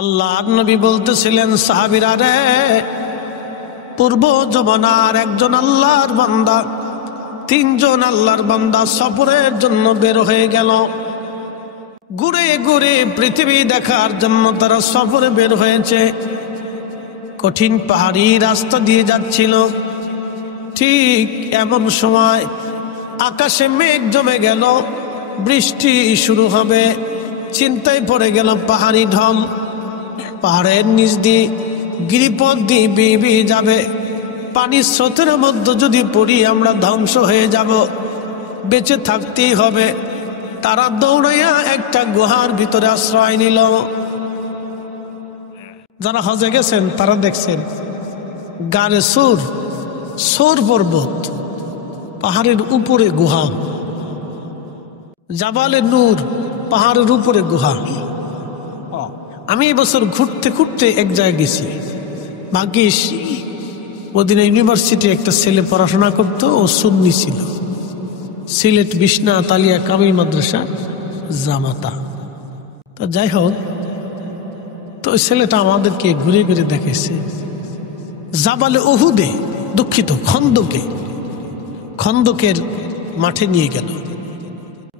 আল্লাহর নবী বলতেছিলেন, সাহাবীরা রে, পূর্ব জমানার একজন আল্লাহর বান্দা, তিনজন আল্লাহর বান্দা সফরের জন্য বের হয়ে গেল। ঘুরে ঘুরে পৃথিবী দেখার জন্য তারা সফরে বের হয়েছে। কঠিন পাহাড়ি রাস্তা দিয়ে যাচ্ছিল। ঠিক এমন সময় আকাশে মেঘ জমে গেল, বৃষ্টি শুরু হবে। চিন্তায় পড়ে গেল পাহাড়ি ঢল। পাহাড়ের নিচ দিয়ে গিরিপথ দিয়ে বেয়ে বেয়ে যাবে। পানির স্রোতের মধ্যে যদি পড়ি আমরা ধ্বংস হয়ে যাব, বেঁচে থাকতেই হবে। তারা দৌড়াইয়া একটা গুহার ভিতরে আশ্রয় নিল। যারা হজে গেছেন তারা দেখছেন গারে সোর পর্বত, পাহাড়ের উপরে গুহা, জাবালে নূর, পাহাড়ের উপরে গুহা। আমি এবছর ঘুরতে ঘুরতে এক জায়গায় গেছি। ভাগ্যিস ওদিনে ইউনিভার্সিটি একটা ছেলে পড়াশোনা করতো, ও সুন্নি ছিল। সিলেট বিষ্ণা তালিয়া কামিল মাদ্রাসা জামাতা। তো যাই হোক, তো ওই ছেলেটা আমাদেরকে ঘুরে ঘুরে দেখেছে জাবালে ওহুদে, দুঃখিত, খন্দকের মাঠে নিয়ে গেল।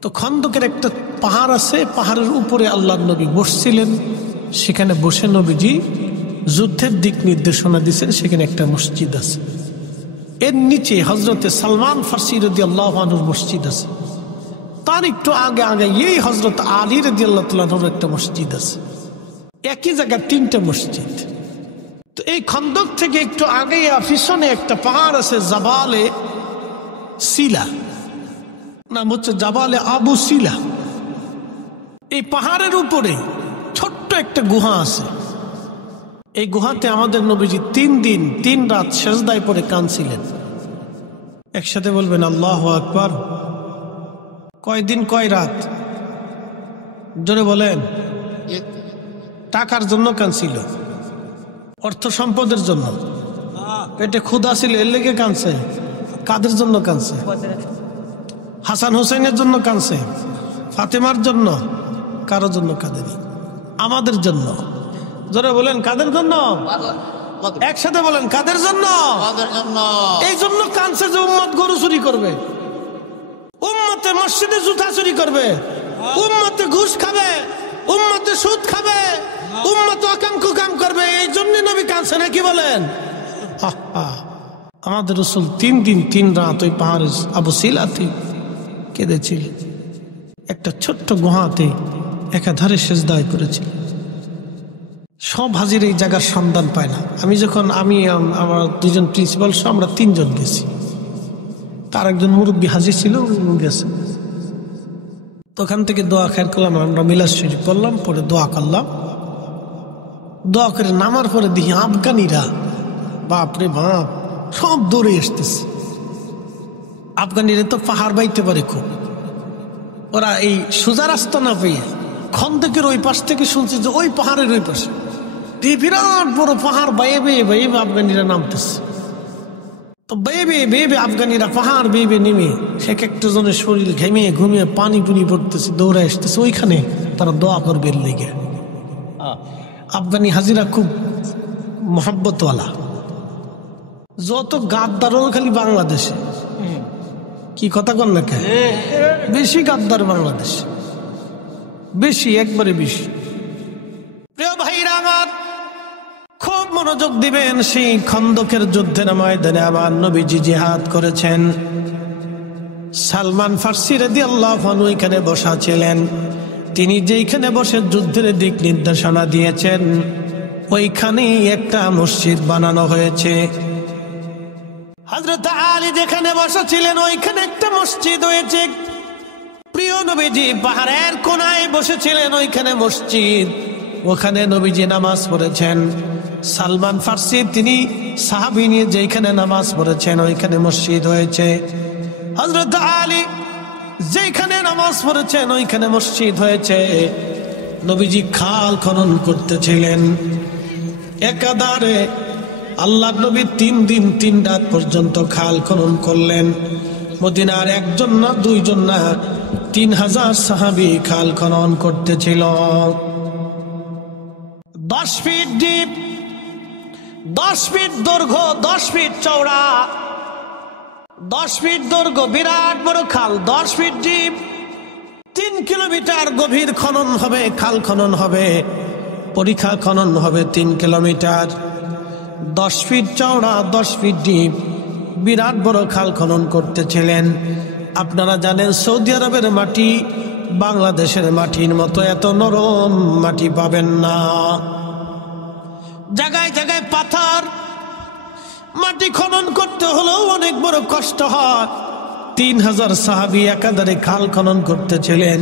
তো খন্দকের একটা পাহাড় আছে, পাহাড়ের উপরে আল্লাহর নবী বসছিলেন। সেখানে বসে নবীজি যুদ্ধের দিক নির্দেশনা দিচ্ছেন। সেখানে একটা মসজিদ আছে। এর নিচে হজরতে সালমান ফার্সি রাদিয়াল্লাহু আনহুর মসজিদ আছে। তার একটু আগে আগে এই হজরত আলী রাদিয়াল্লাহু তাআলা আনহুর একটা মসজিদ আছে। একই জায়গায় তিনটা মসজিদ। তো এই খন্দক থেকে একটু আগে পিছনে একটা পাহাড় আছে, জাবালে সিলা, নাম হচ্ছে জাবালে আবু সিলা। এই পাহাড়ের উপরে ছোট্ট একটা গুহা আছে। এই গুহাতে আমাদের নবীজি 3 দিন 3 রাত সেজদায় পড়ে কাঁদছিলেন। একসাথে বলবেন আল্লাহু আকবার। কয় দিন কয় রাত? জোরে বলেন। টাকার জন্য কাঁদছিল, অর্থ সম্পদের জন্য, পেটে ক্ষুধা ছিল এর লেগে কাঁদছে। কাদের জন্য কাঁদছে? হাসান হুসেনের জন্য কাঁদছে, ফাতেমার জন্য, কারোর জন্য কাঁদেনি, আমাদের জন্য। জোরে বলেন কাদের জন্য? একসাথে বলেন কাদের জন্য? এই জন্য কাঁদছে যে উম্মত গরু চুরি করবে, উম্মতে মসজিদে জুতা চুরি করবে, উম্মতে ঘুষ খাবে, উম্মতে সুদ খাবে, উম্মত অকাম কুকাম করবে। এই জন্য নবী কাঁদছে, নাকি বলেন? আমাদের রাসূল 3 দিন 3 রাত ওই পাহাড়ে আবু সিলাতে কেঁদেছিল। একটা ছোট্ট গুহাতে একাধারে সেজদায় করেছিল। সব হাজির এই জায়গার সন্ধান পায় না। আমি আমার 2জন প্রিন্সিপাল সহ আমরা 3 জন গেছি। তার একজন মুরব্বী হাজির ছিল, গেছে। তো ওখান থেকে দোয়া খেয়ার করলাম, আমরা মিলাদ শরীফ পড়লাম, পরে দোয়া করলাম। দোয়া করে নামার পরে দেখি আফগানিরা, বাপরে বাপ, সব দৌড়ে আসতেছে। আফগানিরা তো পাহাড় বাইতে পারে খুব। ওরা এই সোজা রাস্তা না পেয়ে খন্দকের ওই পাশ থেকে শুনছে যে ওই পাহাড়ের ওই পাশে বিরাট বড় পাহাড় বেয়ে বেয়ে আফগানিরা নামতেছে। তো বেয়ে আফগানিরা পাহাড় বেয়ে নেমে এক একটা জনের শরীর ঘেমিয়ে ঘুমিয়ে পানি পুনি পড়তেছে, দৌড়ে আসতেছে। ওইখানে তারা দোয়া করবে লেগে। আফগানি হাজিরা খুব মোহাব্বতওয়ালা। যত গাদ্দার খালি বাংলাদেশে, কি কথা কন না কে? বেশি গাদ্দার বাংলাদেশ, বেশি, একবারে বেশি। প্রিয় ভাইরা আমার, খুব মনোযোগ দিবেন। সেই খন্দকের যুদ্ধের ময়দানে আমার নবীজি জিহাদ করেছেন। সালমান ফার্সি রাদিয়াল্লাহু আনহু এখানে বসা ছিলেন। তিনি যেইখানে বসে যুদ্ধের দিক নির্দেশনা দিয়েছেন, ওইখানেই একটা মসজিদ বানানো হয়েছে। হযরত আলী যেখানে বসা ছিলেন ওইখানে একটা মসজিদ হয়েছে। প্রিয় নবীজি পাহাড়ের কোনায় বসেছিলেন, ওইখানে মসজিদ, ওখানে নবীজি নামাজ পড়েছেন। সালমান ফার্সি তিনি সাহাবী নিয়ে যেখানে নামাজ পড়েছেন ওইখানে মসজিদ হয়েছে। হযরত আলী যেখানে নামাজ পড়েছেন ওইখানে মসজিদ হয়েছে। নবীজি খাল খনন করতেছিলেন। একাধারে আল্লাহর নবী 3 দিন 3 রাত পর্যন্ত খাল খনন করলেন। মদিনার 1 জন না 2 জন না 3000 সাহাবী খাল খনন করতেছিল। 10 ফিট ডিপ, 10 ফিট দৈর্ঘ্য, 10 ফিট চওড়া, 10 ফিট দৈর্ঘ্য, বিরাট বড় খাল, 10 ফিট ডিপ, 3 কিলোমিটার গভীর খনন হবে, খাল খনন হবে, পরিখা খনন হবে 3 কিলোমিটার, 10 ফিট চওড়া, 10 ফিট ডিপ, বিরাট বড় খাল খনন করতেছিলেন। আপনারা জানেন সৌদি আরবের মাটি বাংলাদেশের মাটির মতো এত নরম মাটি পাবেন না। জায়গায় জায়গায় পাথর, মাটি খনন করতে হলেও অনেক বড় কষ্ট হয়। 3000 সাহাবী একাধারে খাল খনন করতেছিলেন।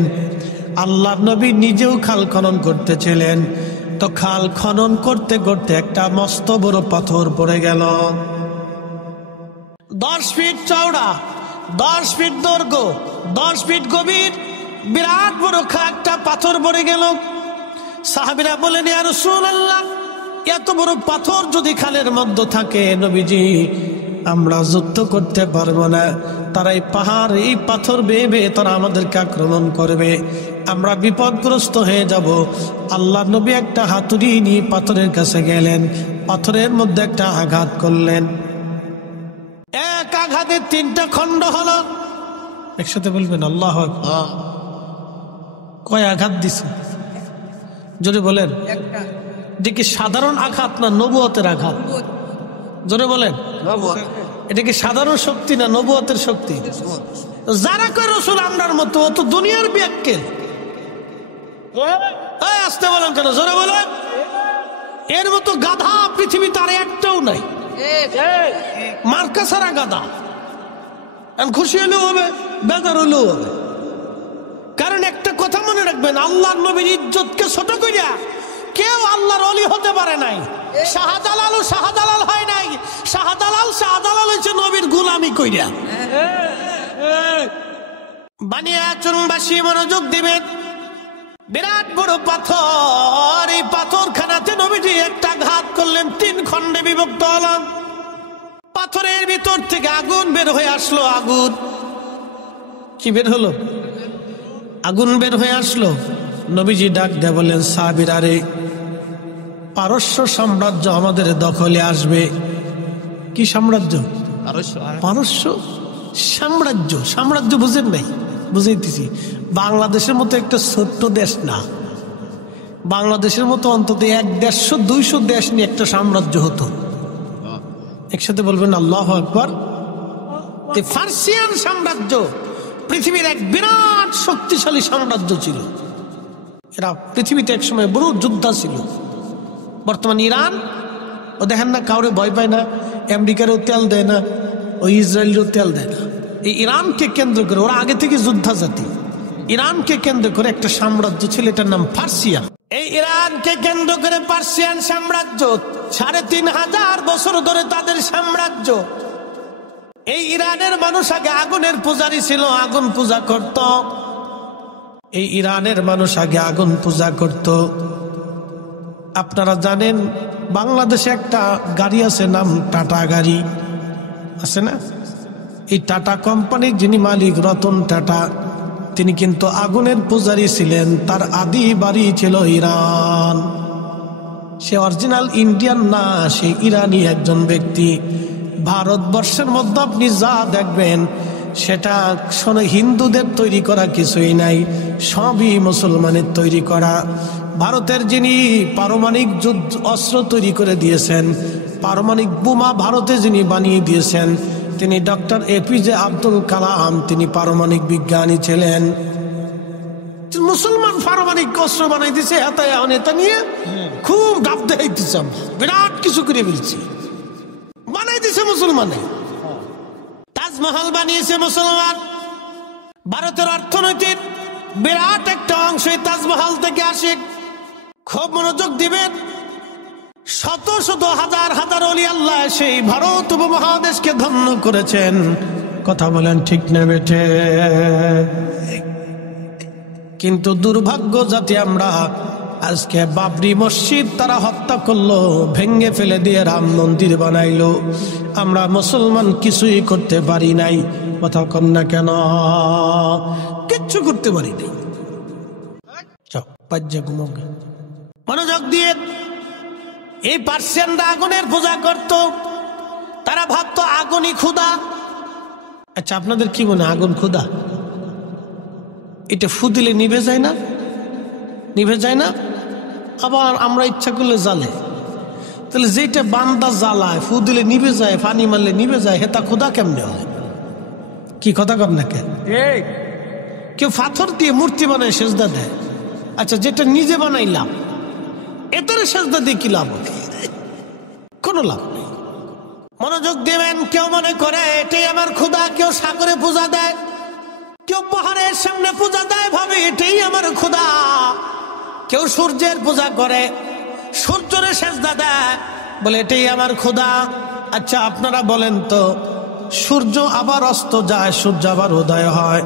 আল্লাহর নবী নিজেও খাল খনন করতেছিলেন। তো খাল খনন করতে করতে একটা মস্ত বড় পাথর পড়ে গেল। 10 ফিট চওড়া, 10 ফিট দৈর্ঘ্য, 10 ফিট গভীর, বিরাট বড় একটা পাথর পড়ে গেল। সাহাবীরা বলেন, ইয়া রাসূলুল্লাহ, এত বড় পাথর যদি খালের মধ্যে থাকে নবীজি, আমরা যুদ্ধ করতে পারবো না। তারা এই পাহাড়, এই পাথর বেয়ে বেয়ে তারা আমাদেরকে আক্রমণ করবে, আমরা বিপদগ্রস্ত হয়ে যাব। আল্লাহ নবী একটা হাতুড়ি নিয়ে পাথরের কাছে গেলেন, পাথরের মধ্যে একটা আঘাত করলেন। এক আঘাতে 3টা খণ্ড হলো। একসাথে বলবেন আল্লাহু আকবার। কয় আঘাত দিছে? জোরে বলেন। এটা কি সাধারণ আঘাত না নবুয়তের আঘাত? জোরে বলেন। এটা কি সাধারণ শক্তি না নবুয়তের শক্তি? যারা কয় রাসূল আমরার মতো, ও তো দুনিয়ার ব্যাক্কেল। আসতে বলেন কেন? জোরে বলেন। এর মতো গাধা পৃথিবীতে আর একটাও নাই, মার্কা ছাড়া গাধা। খুশি হলেও হবে, বেজার হলেও হবে। কারণ একটা কথা মনে রাখবেন, আল্লাহর নবীর ইজ্জতকে ছোট কইরা কেউ আল্লাহর ওলি হতে পারে নাই। শাহজালালও শাহজালাল হয় নাই। শাহজালাল হয়েছে নবীর গোলামি কইরা। বানিয়াচুনবাসী মনোযোগ দিবেন। বিরাট বড় পাথর, এই পাথরখানাতে নবীজি একটা ঘাত করলেন, 3 খণ্ডে বিভক্ত হলাম। পাথরের ভিতর থেকে আগুন বের হয়ে আসলো। আগুন কি বের হলো? আগুন বের হয়ে আসলো। নবীজি ডাক দিয়ে বললেন, সাহাবীরা রে, পারস্য সাম্রাজ্য আমাদের দখলে আসবে। কি সাম্রাজ্য? পারস্য সাম্রাজ্য। সাম্রাজ্য বুঝেন নাই? বুঝাইতেছি। বাংলাদেশের মতো একটা ছোট্ট দেশ না, বাংলাদেশের মতো অন্তত 100-150 দেশ নিয়ে একটা সাম্রাজ্য হতো। একসাথে বলবেন আল্লাহু আকবার। ফার্সিয়ান সাম্রাজ্য পৃথিবীর এক বিরাট শক্তিশালী সাম্রাজ্য ছিল। এরা পৃথিবীতে একসময় বড় যোদ্ধা ছিল। বর্তমান ইরান, ও দেখেন না কাউরে ভয় পায় না, আমেরিকারও তেল দেয় না, ও ইসরায়েলেরও তেল দেয় না। এই ইরানকে কেন্দ্র করে, ওরা আগে থেকে যোদ্ধা জাতি, ইরানকে কেন্দ্র করে একটা সাম্রাজ্য ছিল, এটার নাম পার্সিয়ান। এই ইরানকে কেন্দ্র করে পার্সিয়ান সাম্রাজ্য 3500 বছর ধরে তাদের সাম্রাজ্য। এই ইরানের মানুষ আগে আগুনের পূজারী ছিল, আগুন পূজা করত। এই ইরানের মানুষ আগে আগুন পূজা করত। আপনারা জানেন বাংলাদেশে একটা গাড়ি আছে, নাম টাটা গাড়ি আছে না? এই টাটা কোম্পানির যিনি মালিক, রতন টাটা, তিনি কিন্তু আগুনের পূজারী ছিলেন। তার আদি বাড়ি ছিল ইরান। সে অরিজিনাল ইন্ডিয়ান না, সে ইরানি একজন ব্যক্তি। ভারতবর্ষের মধ্যে আপনি যা দেখবেন সেটা হিন্দুদের তৈরি করা কিছুই নাই, সবই মুসলমানের তৈরি করা। ভারতের যিনি পারমাণবিক অস্ত্র তৈরি করে দিয়েছেন, পারমাণবিক বোমা ভারতে যিনি বানিয়ে দিয়েছেন, তিনি ডক্টর APJ আব্দুল কালাম। তিনি পারমাণবিক বিজ্ঞানী ছিলেন। মুসলমান পারমাণবিক অস্ত্র বানাই দিছে, এটা নিয়ে খুব ডাব দেখাইতেছে, বিরাট কিছু করে ফেলছি, বানাই দিছে মুসলমানে। তাজমহল বানিয়েছে মুসলমান। ভারতের অর্থনৈতিক বিরাট একটা অংশ তাজমহল থেকে আসে। খুব মনোযোগ দিবেন। শত শত হাজার হাজার ওলি আল্লাহ সেই ভারত উপমহাদেশকে ধন্য করেছেন। কথা বলেন ঠিক না বেঠে? কিন্তু দুর্ভাগ্য জাতি আমরা, আজকে বাবরি মসজিদ তারা হত্যা করলো, ভেঙ্গে ফেলে দিয়ে রাম মন্দির বানাইলো। আমরা মুসলমান কিছুই করতে পারি নাই। কথা কন না কেন? কিচ্ছু করতে পারি নাই। মনোযোগ দিয়ে এই পার্সিয়ানরা আগুনের পূজা করত, তারা ভাবতো আগুনই ক্ষুধা। আচ্ছা, আপনাদের কি মনে আগুন ক্ষুধা? এটা ফু দিলে নিভে যায় না? নিভে যায় না? আবার আমরা ইচ্ছা করলে জ্বালে। তাহলে যেটা বান্দা জ্বালায়, ফু দিলে নিভে যায়, পানি মারলে নিভে যায়, হেতা ক্ষুধা কেমনে হয়? কি কথা কর না কেন? কেউ পাথর দিয়ে মূর্তি বানায় সেজদা দেয়। আচ্ছা, যেটা নিজে বানাইলাম এটার সেজদা দিয়ে কি লাভ? কোনো লাভ নেই। মনোযোগ দেবেন। কেউ মনে করে এটাই আমার ক্ষুধা, কেউ সাগরে পূজা দেয়, কেউ পাহাড়ের সামনে পূজা দেয়, ভাবে এটাই আমার ক্ষুধা। কেউ সূর্যের পূজা করে, সূর্যরে সেজদা দেয়, বলে এটাই আমার ক্ষুধা। আচ্ছা, আপনারা বলেন তো, সূর্য আবার অস্ত যায়, সূর্য আবার উদয় হয়,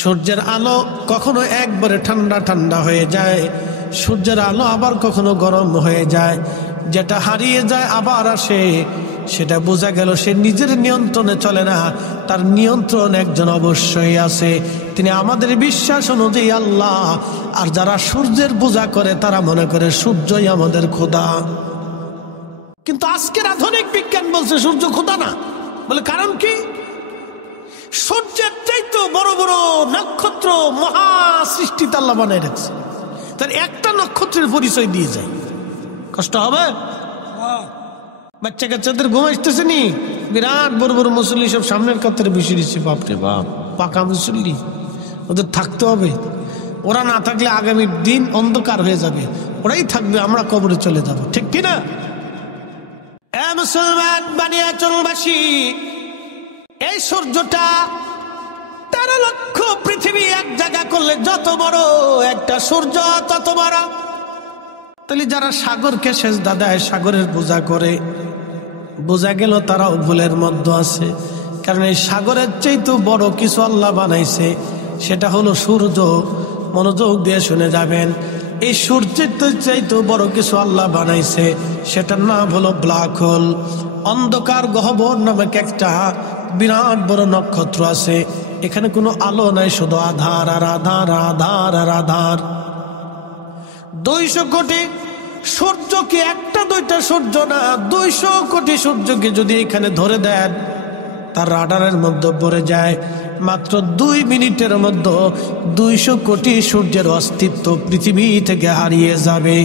সূর্যের আলো কখনো একবারে ঠান্ডা ঠান্ডা হয়ে যায়, সূর্যের আলো আবার কখনো গরম হয়ে যায়, যেটা হারিয়ে যায় আবার আসে, সেটা বোঝা গেল সে নিজের নিয়ন্ত্রণে চলে না, তার নিয়ন্ত্রণ একজন অবশ্যই আছে, তিনি আমাদের বিশ্বাস অনুযায়ী আল্লাহ। আর যারা সূর্যের পূজা করে তারা মনে করে সূর্যই আমাদের খোদা। কিন্তু আজকের আধুনিক বিজ্ঞান বলছে সূর্য খোদা না। বলে কারণ কি? সূর্যের চাইতে বড় বড় নক্ষত্র মহা সৃষ্টি আল্লাহ বানায় রাখছে, তার একটা নক্ষত্রের পরিচয় দিয়ে যায়। কষ্ট হবে? বাচ্চা কাচ্চাদের ঘুম আসতেছে নি, বিরাট বড় বড় মুসল্লি সব সামনের কাতারে বসে দিচ্ছে, বাপরে বাপ, পাকা মুসল্লি, ওদের থাকতে হবে। ওরা না থাকলে আগামীর দিন অন্ধকার হয়ে যাবে, ওরাই থাকবে, আমরা কবরে চলে যাব। ঠিক কিনা? মুসলমান বানিয়াচলবাসী, এই সূর্যটা 13 লক্ষ পৃথিবী এক জায়গা করলে যত বড় একটা সূর্য তত বড়। তাহলে যারা সাগরকে সেজদা দেয়, সাগরের পূজা করে, বোঝা গেল তারাও ভুলের মধ্যে আছে। কারণ এই সাগরের চাইতে বড় কিছু আল্লাহ বানাইছে, সেটা হলো সূর্য। মনোযোগ দিয়ে শুনে যাবেন, এই সূর্যের চাইতে বড় কিছু আল্লাহ বানাইছে, সেটার নাম হলো ব্ল্যাক হোল। অন্ধকার গহ্বর নামক একটা বিরাট বড় নক্ষত্র আছে, এখানে কোনো আলো নাই, শুধু আধার আর আধার, আধার আর আধার। 200 কোটি সূর্যকে, একটা দুইটা সূর্য না, 200 কোটি সূর্যকে যদি এখানে ধরে দেন, তার রাডারের মধ্যে পড়ে যায়, মাত্র 2 মিনিটের মধ্যে 200 কোটি সূর্যের অস্তিত্ব পৃথিবী থেকে হারিয়ে যাবে।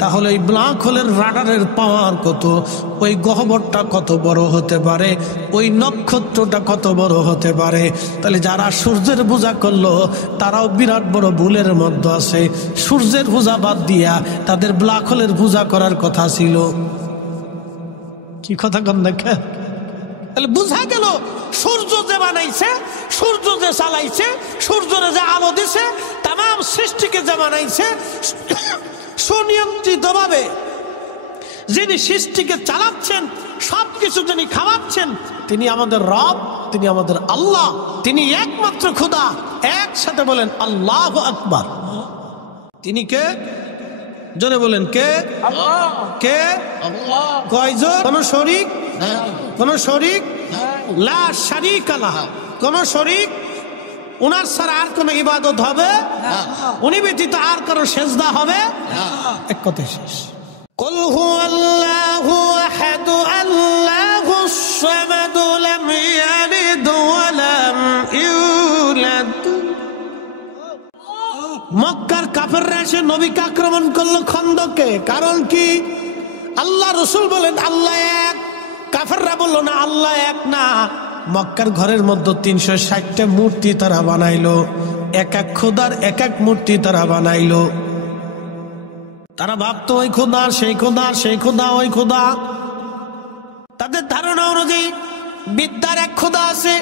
তাহলে এই ব্ল্যাক হোলের রাডারের পাওয়ার কত, ওই গহ্বরটা কত বড় হতে পারে, ওই নক্ষত্রটা কত বড় হতে পারে। তাহলে যারা সূর্যের পূজা করলো তারাও বিরাট বড় ভুলের মধ্যে আছে। সূর্যের পূজা বাদ দিয়া তাদের ব্ল্যাক হোলের পূজা করার কথা ছিল। কি কথা কন দেখা? তাহলে বুঝা গেল সূর্য যে বানাইছে, সূর্য যে চালাইছে, সূর্যরে যে আলো দিছে, তাম সৃষ্টিকে যে বানাইছে সুনিয়ন্ত্রিত ভাবে, যিনি সৃষ্টিকে চালাচ্ছেন, সবকিছু যিনি খাওয়াচ্ছেন, তিনি আমাদের রব, তিনি আমাদের আল্লাহ, তিনি একমাত্র খোদা। একসাথে বলেন আল্লাহু আকবার। তিনি কে? জোরে বলেন কে? আল্লাহ। কে? আল্লাহ। কয়জন? কোন শরীক? কোন শরীক? লা শারীকা লাহ। কোন শরীক? উনার ছাড়া আর কোন ইবাদত হবে? উনি ব্যতীত আর কারো সেজদা হবে? এক কথায় শেষ। কুল হুয়াল্লাহু আহাদ আল্লাহুস সামাদ লাম ইয়ালিদ ওয়া লাম ইউলাদ। মক্কার কাফেররা এসে নবীকে আক্রমণ করলো খন্দকে। কারণ কি? আল্লাহ রসুল বলেন আল্লাহ এক, কাফেররা বললো না আল্লাহ এক না। মক্কার ঘরের মধ্যে 360টা মূর্তি তারা বানাইলো, এক এক খোদার এক এক মূর্তি তারা বানাইলো। তারা ভাবতো ওই খোদা, সেই খোদা, সেই খোদা, ওই খোদা। তাদের ধারণা অনুযায়ী বিদ্যার এক খোদা আছে,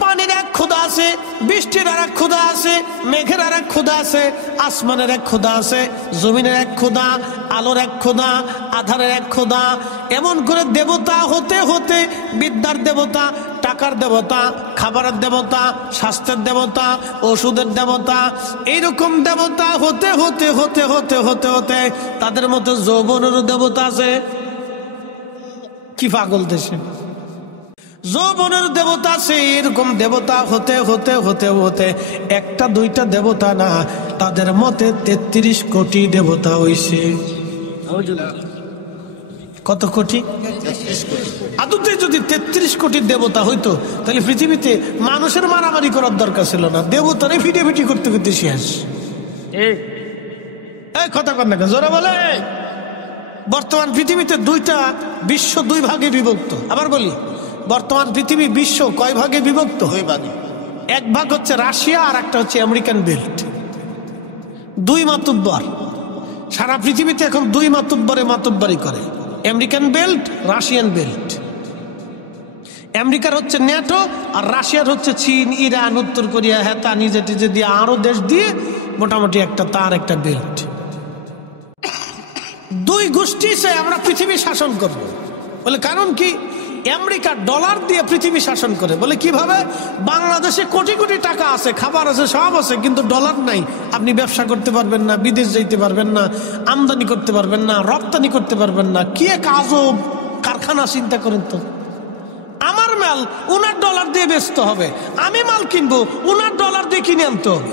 পানির এক খোদা আছে, বৃষ্টির আর এক খোদা আছে, মেঘের আর এক খোদা আছে, আসমানের এক খোদা আছে, জমিনের এক খোদা, আলোর এক খোদা, আধারের এক খোদা। এমন করে দেবতা হতে হতে বিদ্যার দেবতা, টাকার দেবতা, খাবারের দেবতা, স্বাস্থ্যের দেবতা, ওষুধের দেবতা, এইরকম দেবতা হতে হতে হতে হতে হতে হতে তাদের মতো যৌবনের দেবতা আছে। কি পাগল দেশে! যৌবনের দেবতা আছে, এরকম দেবতা হতে হতে হতে হতে একটা দুইটা দেবতা না, তাদের মতে 33 কোটি দেবতা হইছে। কত কোটি? আদতে যদি 33 কোটি দেবতা হইতো তাহলে পৃথিবীতে মানুষের মারামারি করার দরকার ছিল না, দেবতারে ফিটি করতে করতে শেষ। এই কথা কর না, জোরে বলে। বর্তমান পৃথিবীতে বিশ্ব 2 ভাগে বিভক্ত। আবার বলি, বর্তমান পৃথিবী বিশ্ব কয় ভাগে বিভক্ত? 2 ভাগে। এক ভাগ হচ্ছে রাশিয়া আর একটা হচ্ছে আমেরিকান বেল্ট। 2 মাতুব্বর সারা পৃথিবীতে এখন, 2 মাতুব্বরি করে, আমেরিকান বেল্ট, রাশিয়ান বেল্ট। আমেরিকার হচ্ছে ন্যাটো আর রাশিয়ার হচ্ছে চীন, ইরান, উত্তর কোরিয়া, হ্যাঁ তা নিজে টিজে দিয়ে আরো দেশ দিয়ে মোটামুটি একটা বেল্ট। 2 গোষ্ঠী চাই আমরা পৃথিবী শাসন করব। বলে কারণ কি? আমেরিকা ডলার দিয়ে পৃথিবী শাসন করে। বলে কিভাবে? বাংলাদেশে কোটি কোটি টাকা আছে, খাবার আছে, সব আছে, কিন্তু ডলার নাই। আপনি ব্যবসা করতে পারবেন না, বিদেশ যাইতে পারবেন না, আমদানি করতে পারবেন না, রপ্তানি করতে পারবেন না। কি এক আজব কারখানা, চিন্তা করেন তো। আমার মাল উনার ডলার দিয়ে বেচতে হবে, আমি মাল কিনবো উনার ডলার দিয়ে কিনে আনতে হবে।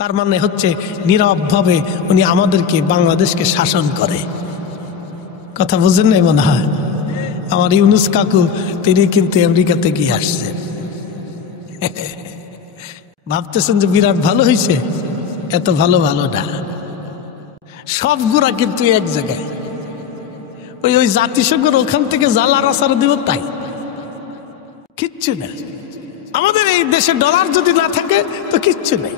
তার মানে হচ্ছে নীরবভাবে উনি আমাদেরকে, বাংলাদেশকে শাসন করে। কথা বুঝেন নাই মনে হয়? আমার ইউনুস কাকু তিনি কিন্তু আমেরিকাতে গিয়ে আসছেন। ভাবতেছেন যে বিরাট ভালো হয়েছে, এত ভালো না। সবগুলা কিন্তু এক জায়গায়, ওই জাতিসংঘের ওখান থেকে জ্বালার আসার দিব, তাই কিচ্ছু না। আমাদের এই দেশে ডলার যদি না থাকে তো কিচ্ছু নাই।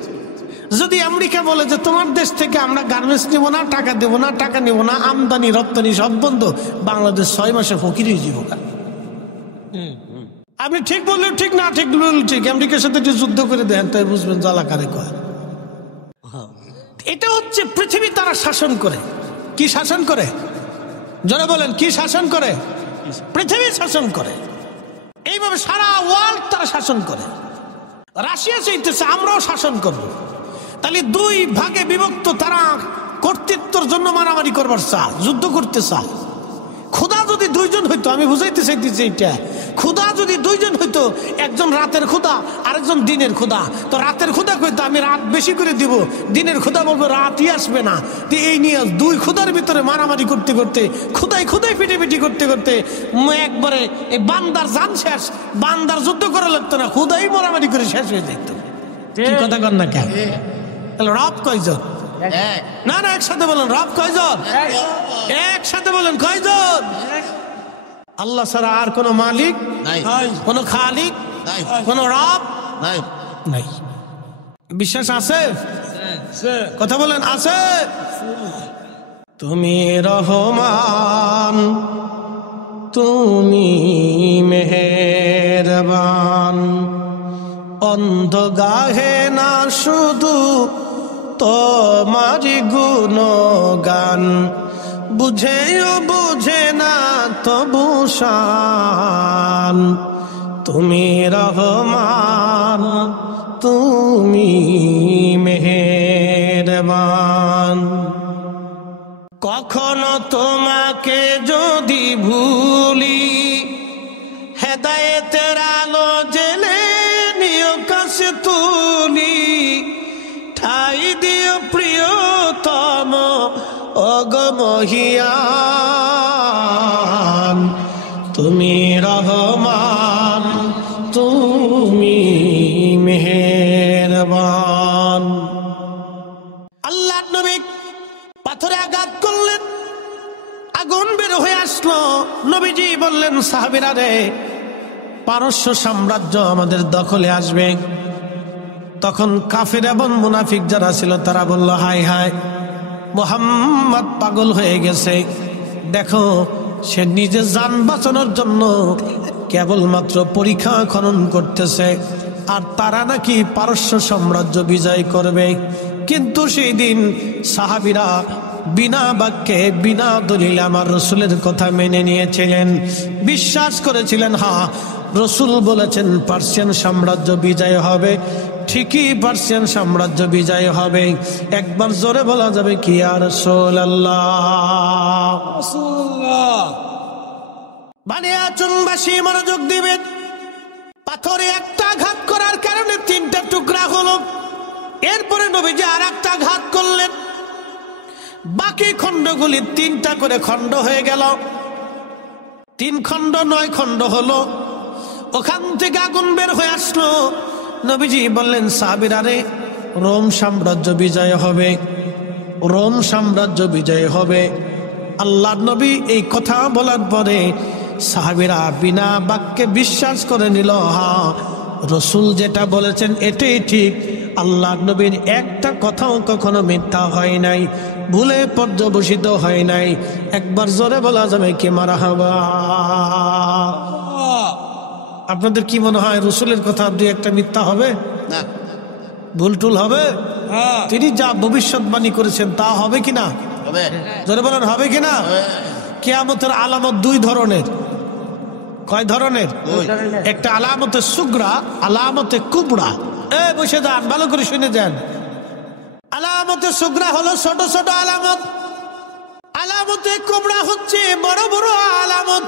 যদি আমেরিকা বলে যে তোমার দেশ থেকে আমরা গার্মেন্টস নেবো না, টাকা দেবো না, টাকা নেব না, আমদানি রপ্তানি সব বন্ধ, বাংলাদেশ 6 মাসে ফকির হয়ে যাব। আপনি ঠিক বললেন ঠিক, না ঠিক বললেন ঠিক। আমেরিকার সাথে যুদ্ধ করে দেন, তাই বুঝবেন জ্বালা কারে কয়। এটা হচ্ছে পৃথিবী তারা শাসন করে। কি শাসন করে? যারা বলেন কি শাসন করে? পৃথিবী শাসন করে। এইভাবে সারা ওয়ার্ল্ড তারা শাসন করে। রাশিয়া চাইতেছে আমরাও শাসন করব। তাহলে 2 ভাগে বিভক্ত, তারা কর্তৃত্বের জন্য মারামারি করবার চায়, যুদ্ধ করতে চায়। ক্ষুধা যদি 2 জন হইতো, আমি বুঝাইতে চাইতেছি এটা, ক্ষুধা যদি 2 জন হইতো, একজন রাতের ক্ষুধা আরেকজন দিনের ক্ষুধা, তো রাতের ক্ষুধা কইতো আমি রাত বেশি করে দিব, দিনের ক্ষুধা বলবো রাতই আসবে না। তো এই নিয়ে 2 ক্ষুধার ভিতরে মারামারি করতে করতে, ক্ষুধায় পিটি করতে করতে একবারে এই বান্দার জান শেষ। বান্দার যুদ্ধ করা লাগতো না, ক্ষুধাই মারামারি করে শেষ হয়ে যেত। কি কথা কর না কেন? তাহলে রব কয়জন? না একসাথে বলেন, রব কয়জন? একসাথে বলেন, কয়জন? আল্লাহ ছাড়া আর কোন মালিক নাই, কোন খালিক নাই, কোন রব নাই। বিশ্বাস আছে? কথা বলেন, আছে? তুমি রহমান, তুমি মেহেরবান, অন্ধ গাহে না শুধু তোমারি গুণগান, বুঝেও বুঝে না তবু শান। তুমি রহমান, তুমি মেহেরবান। কখনো তোমাকে যদি ভুলি, হেদায়েতের আলো জেলে নিও কাছে তুলি, ঠাই দিও প্রিয়তম অগমহিয়ান। তুমি রহমান, তুমি মেহেরবান। আল্লাহ নবী পাথরে আঘাত করলেন, আগুন বের হয়ে আসলো। নবীজি বললেন, সাহাবীরা রে, পারস্য সাম্রাজ্য আমাদের দখলে আসবে। তখন কাফির এবং মুনাফিক যারা ছিল তারা বলল, হায় হায়, মুহাম্মদ পাগল হয়ে গেছে। দেখো, সে নিজের জান বাঁচানোর জন্য কেবলমাত্র পরীক্ষা খনন করতেছে, আর তারা নাকি পারস্য সাম্রাজ্য বিজয় করবে। কিন্তু সেই দিন সাহাবীরা বিনা বাক্যে, বিনা দলিলে আমার রসুলের কথা মেনে নিয়েছিলেন, বিশ্বাস করেছিলেন। হ্যাঁ, রসুল বলেছেন পার্সিয়ান সাম্রাজ্য বিজয় হবে, ঠিকই পার্সিয়ান সাম্রাজ্য বিজয় হবে। একবার জোরে বলা যাবে কি ইয়া রাসূলুল্লাহ? বানিয়াচুনবাসী মনোযোগ দিবেন। পাথরে একটা আঘাত করার কারণে 3টা টুকরা হলো। এরপরে নবীজি আর একটা আঘাত করলেন। বাকি খণ্ডগুলি 3টা করে খণ্ড হয়ে গেল, 3 খণ্ড 9 খণ্ড হলো। ওখান থেকে আগুন বের হয়ে আসলো। নবীজি বললেন, সাহাবীরা রে, রোম সাম্রাজ্য বিজয় হবে, রোম সাম্রাজ্য বিজয় হবে। আল্লাহর নবী এই কথা বলার পরে সাহাবীরা বিনা বাক্যে বিশ্বাস করে নিল, হ্যাঁ রসুল যেটা বলেছেন এটাই ঠিক। আল্লাহর নবীর একটা কথাও কখনো মিথ্যা হয় নাই, ভুলে পর্যবসিত হয় নাই। একবার জোরে বলা যাবে কি মারহাবা? আপনাদের কি মনে হয় রসুলের কথা 2-1টা মিথ্যা হবে না? ভুল টুল হবে? তিনি যা ভবিষ্যৎবাণী করেছেন তা হবে কিনা? জোরে বলেন হবে কিনা? কিয়ামতের আলামত 2 ধরনের। কয় ধরনের? একটা আলামতে সুগরা, আলামতে কুবরা। বসে যান, ভালো করে শুনে যান। আলামতে সুগরা হলো ছোট ছোট আলামত, আলামতে কুবরা হচ্ছে বড় বড় আলামত।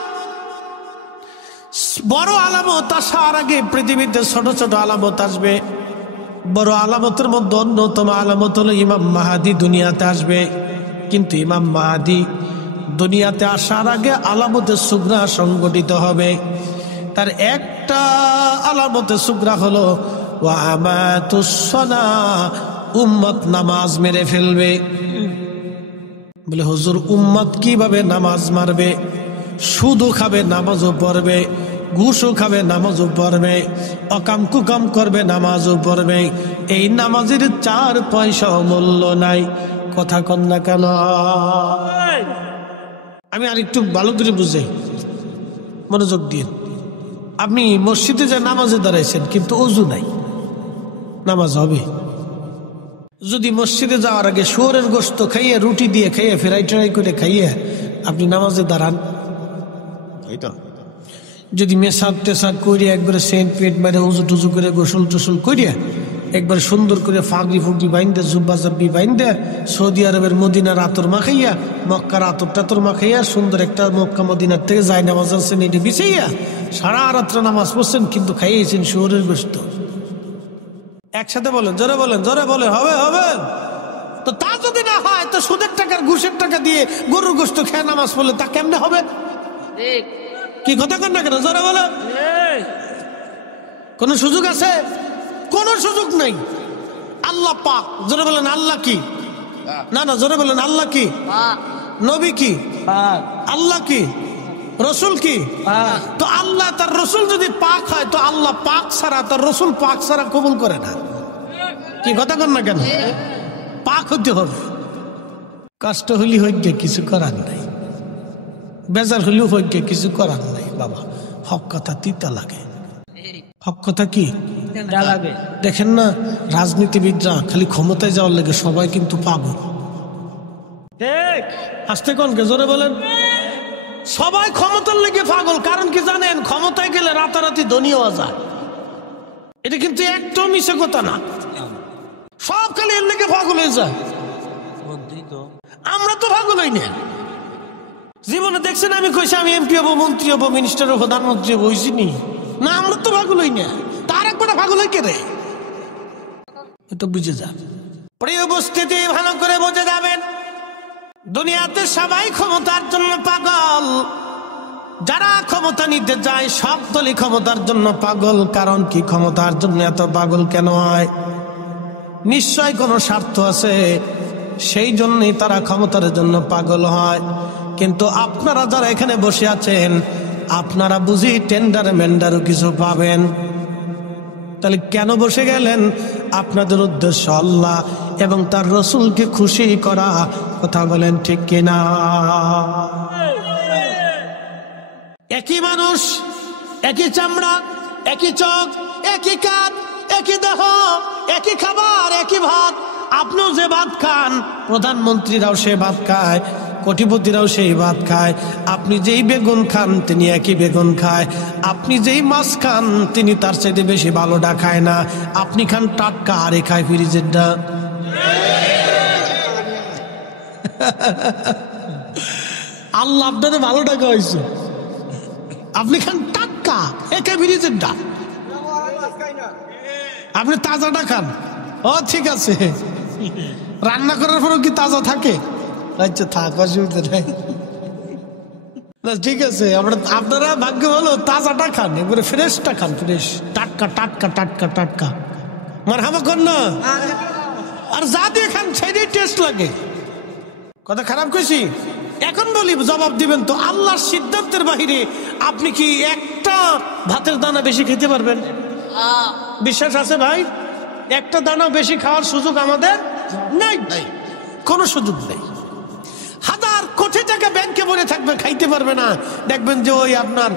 বড় আলামত আসার আগে পৃথিবীতে ছোট ছোট আলামত আসবে। বড় আলামতের মধ্যে অন্যতম আলামত হলো ইমাম মাহাদি দুনিয়াতে আসবে। কিন্তু ইমাম মাহাদি দুনিয়াতে আসার আগে আলামতে সুগরা সংগঠিত হবে। তার একটা আলামতে সুগরা হলো উম্মত নামাজ মেরে ফেলবে। বলে হুজুর উম্মত কিভাবে নামাজ মারবে? সুদও খাবে নামাজও পড়বে, ঘুষও খাবে নামাজও পড়বে, অকাম কুকাম করবে নামাজও পড়বে। এই নামাজের 4 পয়সা মূল্য নাই। কথা কন না কেন? আমি আর একটু ভালো করে বুঝাই, মনোযোগ দিন। আপনি মসজিদে যে নামাজে দাঁড়াইছেন কিন্তু ওযু নাই, নামাজ হবে? যদি মসজিদে যাওয়ার আগে শুয়োরের গোশত খাইয়ে, রুটি দিয়ে খাইয়ে, ফ্রাই ট্রাই করে খাইয়ে আপনি নামাজে দাঁড়ান, যদি মেসাদ টেসাদ করিয়া একবারে সেন্ট পেট বাইরে উজু টুজু করে গোসল টোসল করিয়া একবার সুন্দর করে ফাগড়ি ফুগড়ি বাইন্দে, জুব্বা জাব্বি বাইন্দে, সৌদি আরবের মদিনার আতর মাখাইয়া, মক্কার আতর টাতর মাখাইয়া, সুন্দর একটা মক্কা মদিনার থেকে যায় নামাজ আনছেন, এটি বিছাইয়া সারা রাত্র নামাজ পড়ছেন, কিন্তু খাইয়েছেন শুয়োরের গোশত। একসাথে বলেন, জোরে বলেন, জোরে বলেন, হবে হবে? তো তা যদি না হয় তো সুদের টাকার ঘুষের টাকা দিয়ে গরুর গোশত খেয়ে নামাজ পড়লে তা কেমনে হবে? কি কথা কন না কেন? জোরে বলেন। কোন সুযোগ আছে? কোন সুযোগ নাই। আল্লাহ পাক, জোরে বলেন আল্লাহ কি? না না, জোরে বলেন আল্লাহ কি? নবী কি? আল্লাহ কি? রসুল কি? তো আল্লাহ তার রসুল যদি পাক হয় তো আল্লাহ পাক ছাড়া, তার রসুল পাক ছাড়া কবুল করে না। কি কথা কন না কেন? পাক হতে হবে। কষ্ট হলি হইগে কিছু করার নাই, বেজার হলেও হইগে কিছু করার নাই। বাবা হক কথা তিতা লাগে। হক কথা কি লাগে? দেখেন না, রাজনীতিবিদরা খালি ক্ষমতায় যাওয়ার লাগে সবাই কিন্তু পাগল। আসতে কোনকে জোরে বলেন। সবাই ক্ষমতার লেগে পাগল। কারণ কি জানেন? ক্ষমতায় গেলে রাতারাতি ধনী হওয়া যায়। এটা কিন্তু একদম মিছে কথা না। সব খালি এর লেগে পাগল হয়ে যায়। আমরা তো পাগল হই না। জীবনে দেখছেন আমি কইছি আমি এমপি হবো, মন্ত্রী হবো, মিনিস্টার হবো, প্রধানমন্ত্রী হবো, হইছিনি না? আমরা তো পাগল হই না। তার একবার পাগল হই কে রে? তো বুঝে যান। প্রিয় উপস্থিতি, ভালো করে বুঝে যাবেন, দুনিয়াতে সবাই ক্ষমতার জন্য পাগল। যারা ক্ষমতা নিতে যায় সব দলই ক্ষমতার জন্য পাগল। কারণ কি ক্ষমতার জন্য এত পাগল কেন হয়? নিশ্চয় কোনো স্বার্থ আছে, সেই জন্যই তারা ক্ষমতার জন্য পাগল হয়। কিন্তু আপনারা যারা এখানে বসে আছেন, আপনারা বুঝি টেন্ডার মেন্ডারও কিছু পাবেন। তাহলে কেন বসে গেলেন? আপনাদের উদ্দেশ্য আল্লাহ এবং তার রসুলকে খুশি করা। কথা বলেন ঠিক কিনা? একই মানুষ, একই চামড়া, একই চোখ, একই কাঁধ, একই দেহ, একই খাবার, একই ভাত। আপনিও যে ভাত খান, প্রধানমন্ত্রীরাও সে ভাত খায়, কোটিপতিরাও সেই ভাত খায়। আপনি যেই বেগুন খান তিনি একই বেগুন খায়। আপনি যেই মাছ খান তিনি তার চাইতে বেশি ভালোটা খায় না। আপনি খান টাটকা, আরে খায় ফ্রিজেরটা। আল্লাহ আপনাদের ভালোটা খাওয়াইছে, আপনি খান টাটকা, একে ফ্রিজেরটা। আপনি তাজাটা খান। ও ঠিক আছে, রান্না করার পরেও কি তাজা থাকে? আচ্ছা থাক, অসুবিধা নাই। না ঠিক আছে, আপনারা ভাগ্য ভালো, তাজাটা খান, একবারে ফ্রেশটা খান, ফ্রেশ, টাটকা টাটকা টাটকা টাটকা। মারহাবা কর না, আর যা দিয়ে খান সেটাই টেস্ট লাগে। কথা খারাপ কইছি? এখন বলি, জবাব দিবেন তো। আল্লাহর সিদ্ধান্তের বাহিরে আপনি কি একটা ভাতের দানা বেশি খেতে পারবেন? বিশ্বাস আছে ভাই? একটা দানা বেশি খাওয়ার সুযোগ আমাদের নাই, কোনো সুযোগ নেই। হাজার কোটি টাকা ব্যাংকে ভরে থাকবে, খাইতে পারবে না। দেখবেন যে ওই আপনার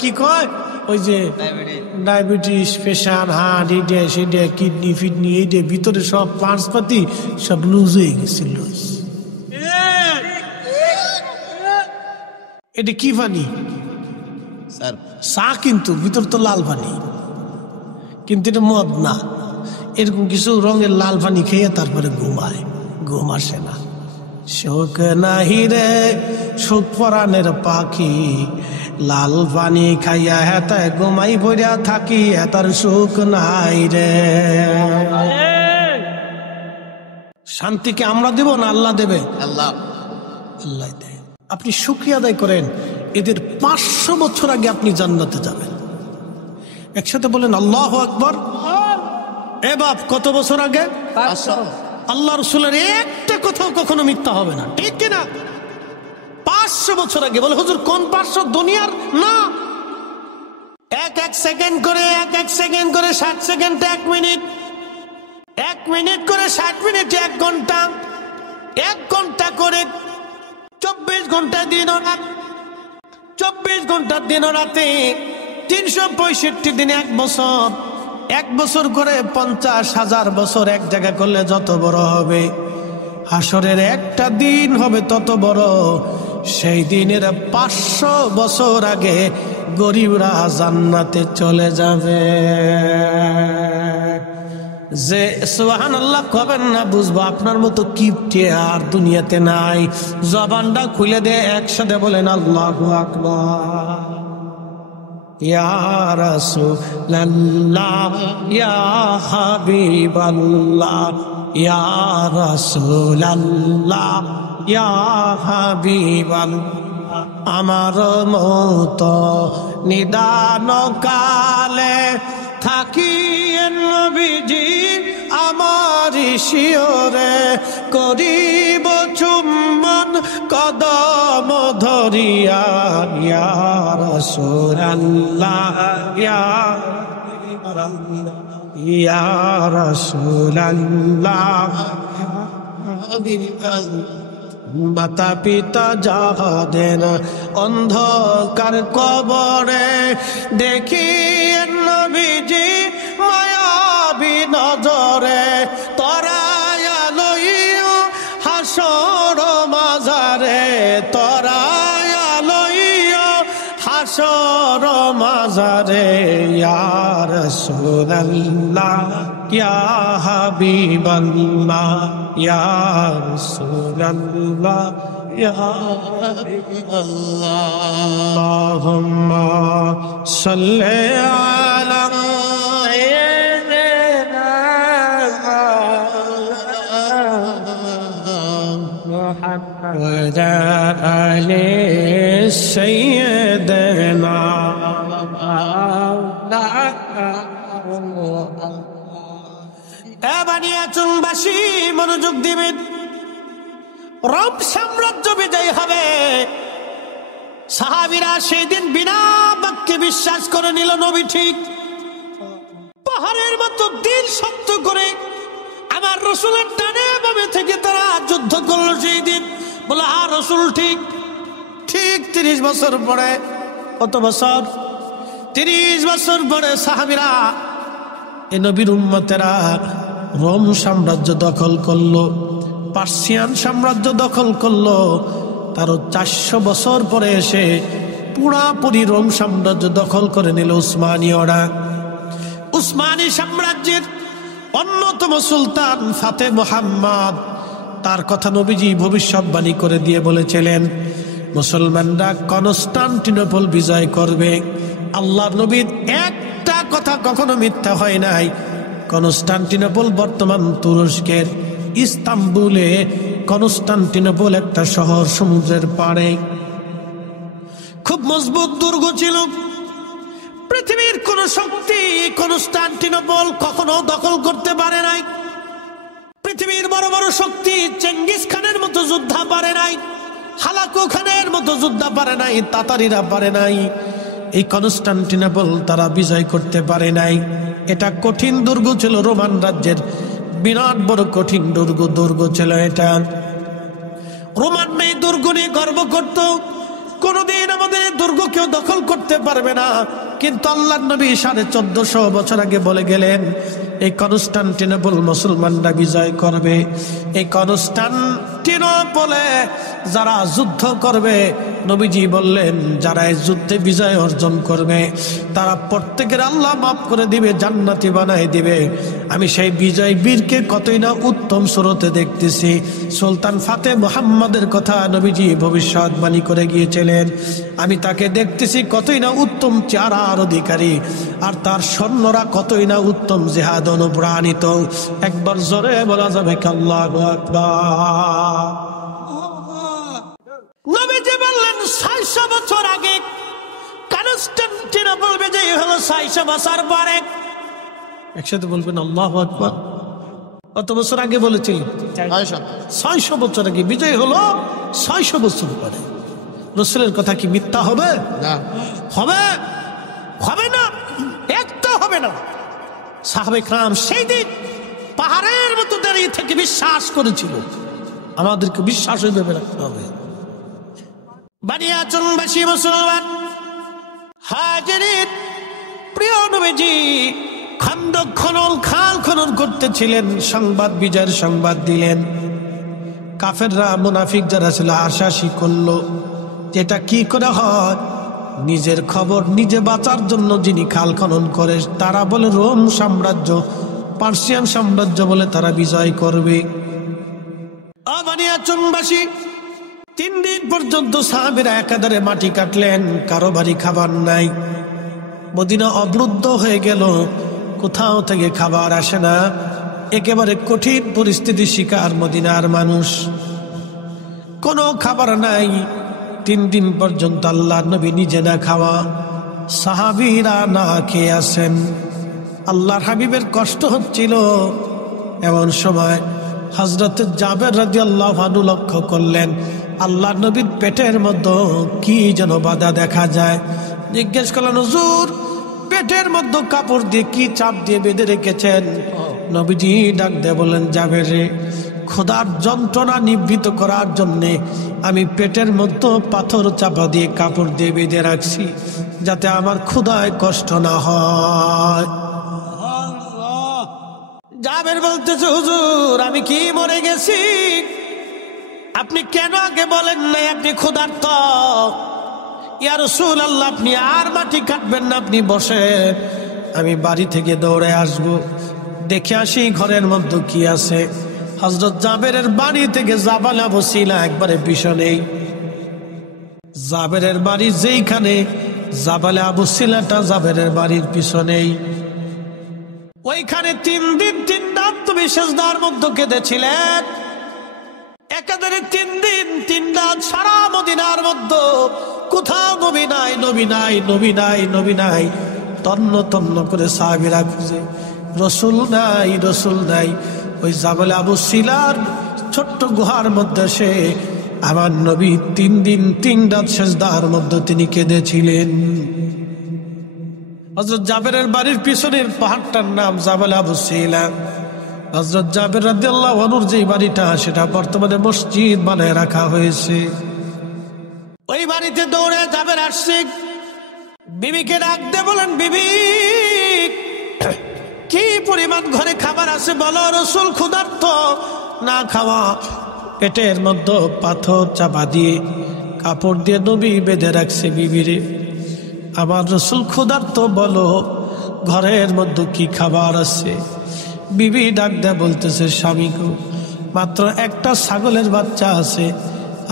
কি কয়, ওই যে ডায়াবেটিস, প্রেশার, হার্ট, এইটা সেটা, কিডনি ফিডনি, এইটা ভিতরে সব পার্টস পাতি সব লুজ হয়ে গেছে, লুজ। এটা কি পানি? চা, কিন্তু ভিতর তো লাল পানি, কিন্তু এটা মদ না। এরকম কিছু রঙের লাল পানি খেয়ে তারপরে ঘুমায়, ঘুম আসে না। শোক নাহি রে সুখ পরাণের পাখি, লাল পানি খাইয়া হেতায় ঘুমাই পড়িয়া থাকি, হেতার সুখ নাই রে। শান্তিকে আমরা দেব না আল্লাহ দেবে? আল্লাহ, আল্লাহ দেয়। আপনি শুকরিয়া আদায় করেন, এদের 500 বছর আগে আপনি জান্নাতে যাবেন। একসাথে বলেন আল্লাহু আকবার। এ বাপ, কত বছর আগে? 500। আল্লাহ রসুলের একটা কথাও কখনো মিথ্যা হবে না, ঠিক কিনা? 500 বছর আগে। বলে হুজুর কোন 500? দুনিয়ার না। এক সেকেন্ড করে, এক সেকেন্ড করে 60 সেকেন্ড 1 মিনিট, 1 মিনিট করে 60 মিনিট 1 ঘন্টা, 1 ঘন্টা করে 24 ঘন্টা দিন ও রাত, 24 ঘন্টা দিন ও রাতে, 365 দিনে 1 বছর, 1 বছর করে 50,000 বছর এক জায়গা করলে যত বড় হবে, হাসরের একটা দিন হবে তত বড়। সেই দিনের 500 বছর আগে গরিবরা জান্নাতে চলে যাবে। যে সুবহানাল্লাহ কবেন না, বুঝবো আপনার মতো কিপটে আর দুনিয়াতে নাই। জবানটা খুলে দে, একসাথে বলেন আল্লাহু আকবার। ইয়া রাসূলুল্লাহ, ইয়া হাবিবাল্লাহ, ইয়া রাসূলুল্লাহ, ইয়া হাবিবাল্লাহ। আমার মত নিদান কালে থাকি নবীজি আমার শিওরে, করিব চুম্বন কদম ধরিয়া, ইয়া রাসূলুল্লাহ, ইয়া রাসূলুল্লাহ। মাতা পিতা যাহাদের অন্ধকার কবরে, দেখি নবীজি মায়াবী নজরে, তরায়া লইও হাসর মাজারে, তরায়া লইও হাসর মাজারে, ইয়া রাসূলুল্লাহ, ইয়া হাবিবাল্লাহ, ইয়া রাসূলুল্লাহ, ইয়া হাবিবাল্লাহ। আল্লাহুম্মা সাল্লি আলা মুহাম্মদ ওয়া আলি সাইয়্যিদিনা। বানিয়াচুংবাসী মনোযোগ দিবেন, রোম সাম্রাজ্য বিজয় হবে। সাহাবীরা সেই দিন বিনা বাক্যে বিশ্বাস করে নিল নবী ঠিক। পাহাড়ের মতো দিল শক্ত করে আমার রসুলের ডানে বামে থেকে তারা যুদ্ধ করলো সেই দিন। বলে আর রসুল ঠিক ঠিক 30 বছর পরে, কত বছর? 30 বছর পরে সাহাবীরা, এ নবীর উম্মতেরা রোম সাম্রাজ্য দখল করলো, পার্সিয়ান সাম্রাজ্য দখল করলো। তারও 400 বছর পরে এসে পুরাপুরি রোম সাম্রাজ্য দখল করে নিল উসমানীয়রা। উসমানী সাম্রাজ্যের অন্যতম সুলতান ফাতে মুহাম্মদ, তার কথা নবীজি ভবিষ্যৎবাণী করে দিয়ে বলেছিলেন মুসলমানরা কনস্টান্টিনোপল বিজয় করবে। আল্লাহ নবীর একটা কথা কখনো মিথ্যা হয় নাই। কনস্টান্টিনোপল বর্তমান তুরস্কের ইস্তাম্বুলে কনস্টান্টিনোপল একটা শহর, সমুদ্রের পাড়ে, খুব মজবুত দুর্গ ছিল। পৃথিবীর কোন শক্তি কনস্টান্টিনোপল কখনো দখল করতে পারে নাই। পৃথিবীর বড় বড় শক্তি চেঙ্গিস খানের মতো যোদ্ধা পারে নাই, হালাকু খানের মতো যোদ্ধা পারে নাই, তাতারিরা পারে নাই। এই কনস্টান্টিনোপল তারা বিজয় করতে পারে নাই। এটা কঠিন দুর্গ ছিল, রোমান রাজ্যের বিরাট বড় কঠিন দুর্গ ছিল এটা। রোমান এই দুর্গ নিয়ে গর্ব করত, কোনদিন আমাদের দুর্গ কেউ দখল করতে পারবে না। কিন্তু আল্লাহর নবী 1450 বছর আগে বলে গেলেন, এই কনস্টান্টিনোপল মুসলমানরা বিজয় করবে। এই কনস্টান্টিনোপলে যারা যুদ্ধ করবে, নবীজি বললেন যারা এই যুদ্ধে বিজয় অর্জন করবে তারা প্রত্যেকের আল্লাহ মাফ করে দিবে, জান্নাতি বানায় দিবে। আমি সেই বিজয় বীরকে কতই না উত্তম সুরতে দেখতেছি। সুলতান ফাতে মুহাম্মদের কথা নবীজি ভবিষ্যৎবাণী করে গিয়েছিলেন। আমি তাকে দেখতেছি কতই না উত্তম চেহারার অধিকারী, আর তার সৈন্যরা কতই না উত্তম জিহাদ অনুপ্রাণিত। একবার জোরে বলা যাবে কি আল্লাহু আকবার। নবীজি বললেন 600 বছর আগে কনস্টান্টিনোপল বিজয় হলো। 600 বছর পরে, একসাথে বলবেন আল্লাহু আকবার। কত বছর আগে বলেছিলেন? 600 বছর আগে বিজয় হলো। 600 বছর পরে রাসূলের কথা কি মিথ্যা হবে? না। হবে? হবে না, একটা হবে না। সাহাবে کرام সেই দিন পাহাড়ের মতো দাঁড়িয়ে থেকে বিশ্বাস করেছিল। আমাদেরকে বিশ্বাস হইবে রাখতে হবে। বানিয়াচংবাসী মুসলমান হাজিরিন, প্রিয় নবীজি খন্দক খনন, খাল খনন করতেছিলেন। সংবাদ, বিজয়ের সংবাদ দিলেন। কাফেররা, মুনাফিক যারা ছিল আশাসী করলো যেটা কি করে হয়। নিজের খবর নিজে বাঁচার জন্য যিনি খাল খনন করে তারা বলে রোম সাম্রাজ্য, পার্সিয়ান সাম্রাজ্য বলে তারা বিজয় করবে। বানিয়াচংবাসী 3 দিন পর্যন্ত সাহাবীরা একাধারে মাটি কাটলেন, কারো বাড়ি খাবার নাই। মদিনা অবরুদ্ধ হয়ে গেল, কোথাও থেকে খাবার আসে না। একেবারে কঠিন পরিস্থিতি শিকার মদিনার মানুষ, কোনো খাবার নাই। 3 দিন পর্যন্ত আল্লাহর নবী নিজে না খাওয়া, সাহাবীরা না খেয়ে আছেন। আল্লাহর হাবিবের কষ্ট হচ্ছিল। এমন সময় হযরত জাবের রাদিয়াল্লাহু আনহু লক্ষ্য করলেন আল্লাহর নবীর পেটের মধ্যে কি যেন বাধা দেখা যায়। জিজ্ঞেস করলেন, হুজুর পেটের মধ্যে কাপড় দিয়ে কি চাপ দিয়ে বেঁধে রেখেছেন? নবীজি ডাক দিয়ে বলেন, জাবের রে, খোদার যন্ত্রণা নিবৃত করার জন্যে আমি পেটের মধ্যে পাথর চাপা দিয়ে কাপড় দিয়ে বেঁধে রাখছি, যাতে আমার ক্ষুধায় কষ্ট না হয়। জাবের বলতেছে, হুজুর আমি কি মরে গেছি? আপনি কেন আগে বলেন নাই আপনি ক্ষুধার্ত? ইয়া রাসূলুল্লাহ, আপনি আর মাটি কাটবেন না, আপনি বসেন, আমি বাড়ি থেকে দৌড়ে আসব, দেখে আসি ঘরের মধ্যে কি আছে। হযরত জাবেরের বাড়ি থেকে জাবাল আবু সিলা একবারে পিছনেই। জাবেরের বাড়ি যেইখানে, জাবাল আবু সিলাটা জাবেরের বাড়ির পিছনেই। ওইখানে 3 দিন 3 রাত তুমি সিজদার মধ্যে কেঁদেছিলেন। একাধারে 3 দিন 3 রাত সারা মদিনার মধ্যে কোথাও নবী নাই, নবী নাই, নবী নাই, নবী নাই। তন্ন তন্ন করে সাহাবীরা খুঁজে, রসুল নাই, রসুল নাই। ওই জাবাল আবু সিলার ছোট্ট গুহার মধ্যে সে আমার নবী 3 দিন 3 রাত সিজদার মধ্যে তিনি কেঁদেছিলেন। হযরত জাবেরের বাড়ির পিছনের পাহাড়টার নাম জাবাল আবু সিলা। হযরত জাবের রাদিয়াল্লাহু আনহুর যে বাড়িটা, সেটা বর্তমানে মসজিদ বানায় রাখা হয়েছে। ওই বাড়িতে দৌড়ে জাবের আসছে, বিবিকে ডাক দিয়ে বলেন, বিবি কি পরিমাণ ঘরে খাবার আছে বলো? রাসূল ক্ষুধার্ত, না খাওয়া। পেটের মধ্যে পাথর চাপা দিয়ে কাপড় দিয়ে নবী বেঁধে রাখছে বিবিরে। আমার রাসূল ক্ষুধার্ত, বলো ঘরের মধ্যে কি খাবার আছে? বিবি ডাক দেয়া বলতেছে, স্বামী গো, মাত্র একটা ছাগলের বাচ্চা আছে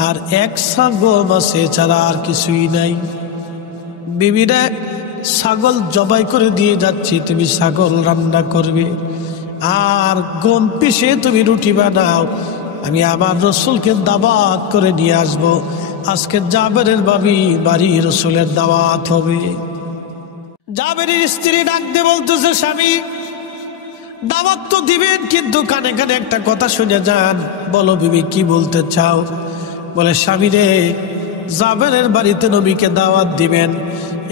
আর 1 ছা গম আছে, ছাড়া আর কিছুই নাই। বিবিরা ছাগল জবাই করে দিয়ে যাচ্ছি, তুমি ছাগল রান্না করবে আর গম পিষে তুমি রুটি বানাও। আমি আমার রসুলকে দাওয়াত করে নিয়ে আসব। আজকে জাবেরের বাড়ি রসুলের দাওয়াত হবে। জাবেরের স্ত্রী ডাক দিয়ে বলতেছে, স্বামী দাওয়াত তো দিবেন, কিন্তু কানে কানে একটা কথা শুনে যান। বলো বিবি, কি বলতে চাও? বলে, স্বামী রে, জাবেরের বাড়িতে নবীকে দাওয়াত দিবেন,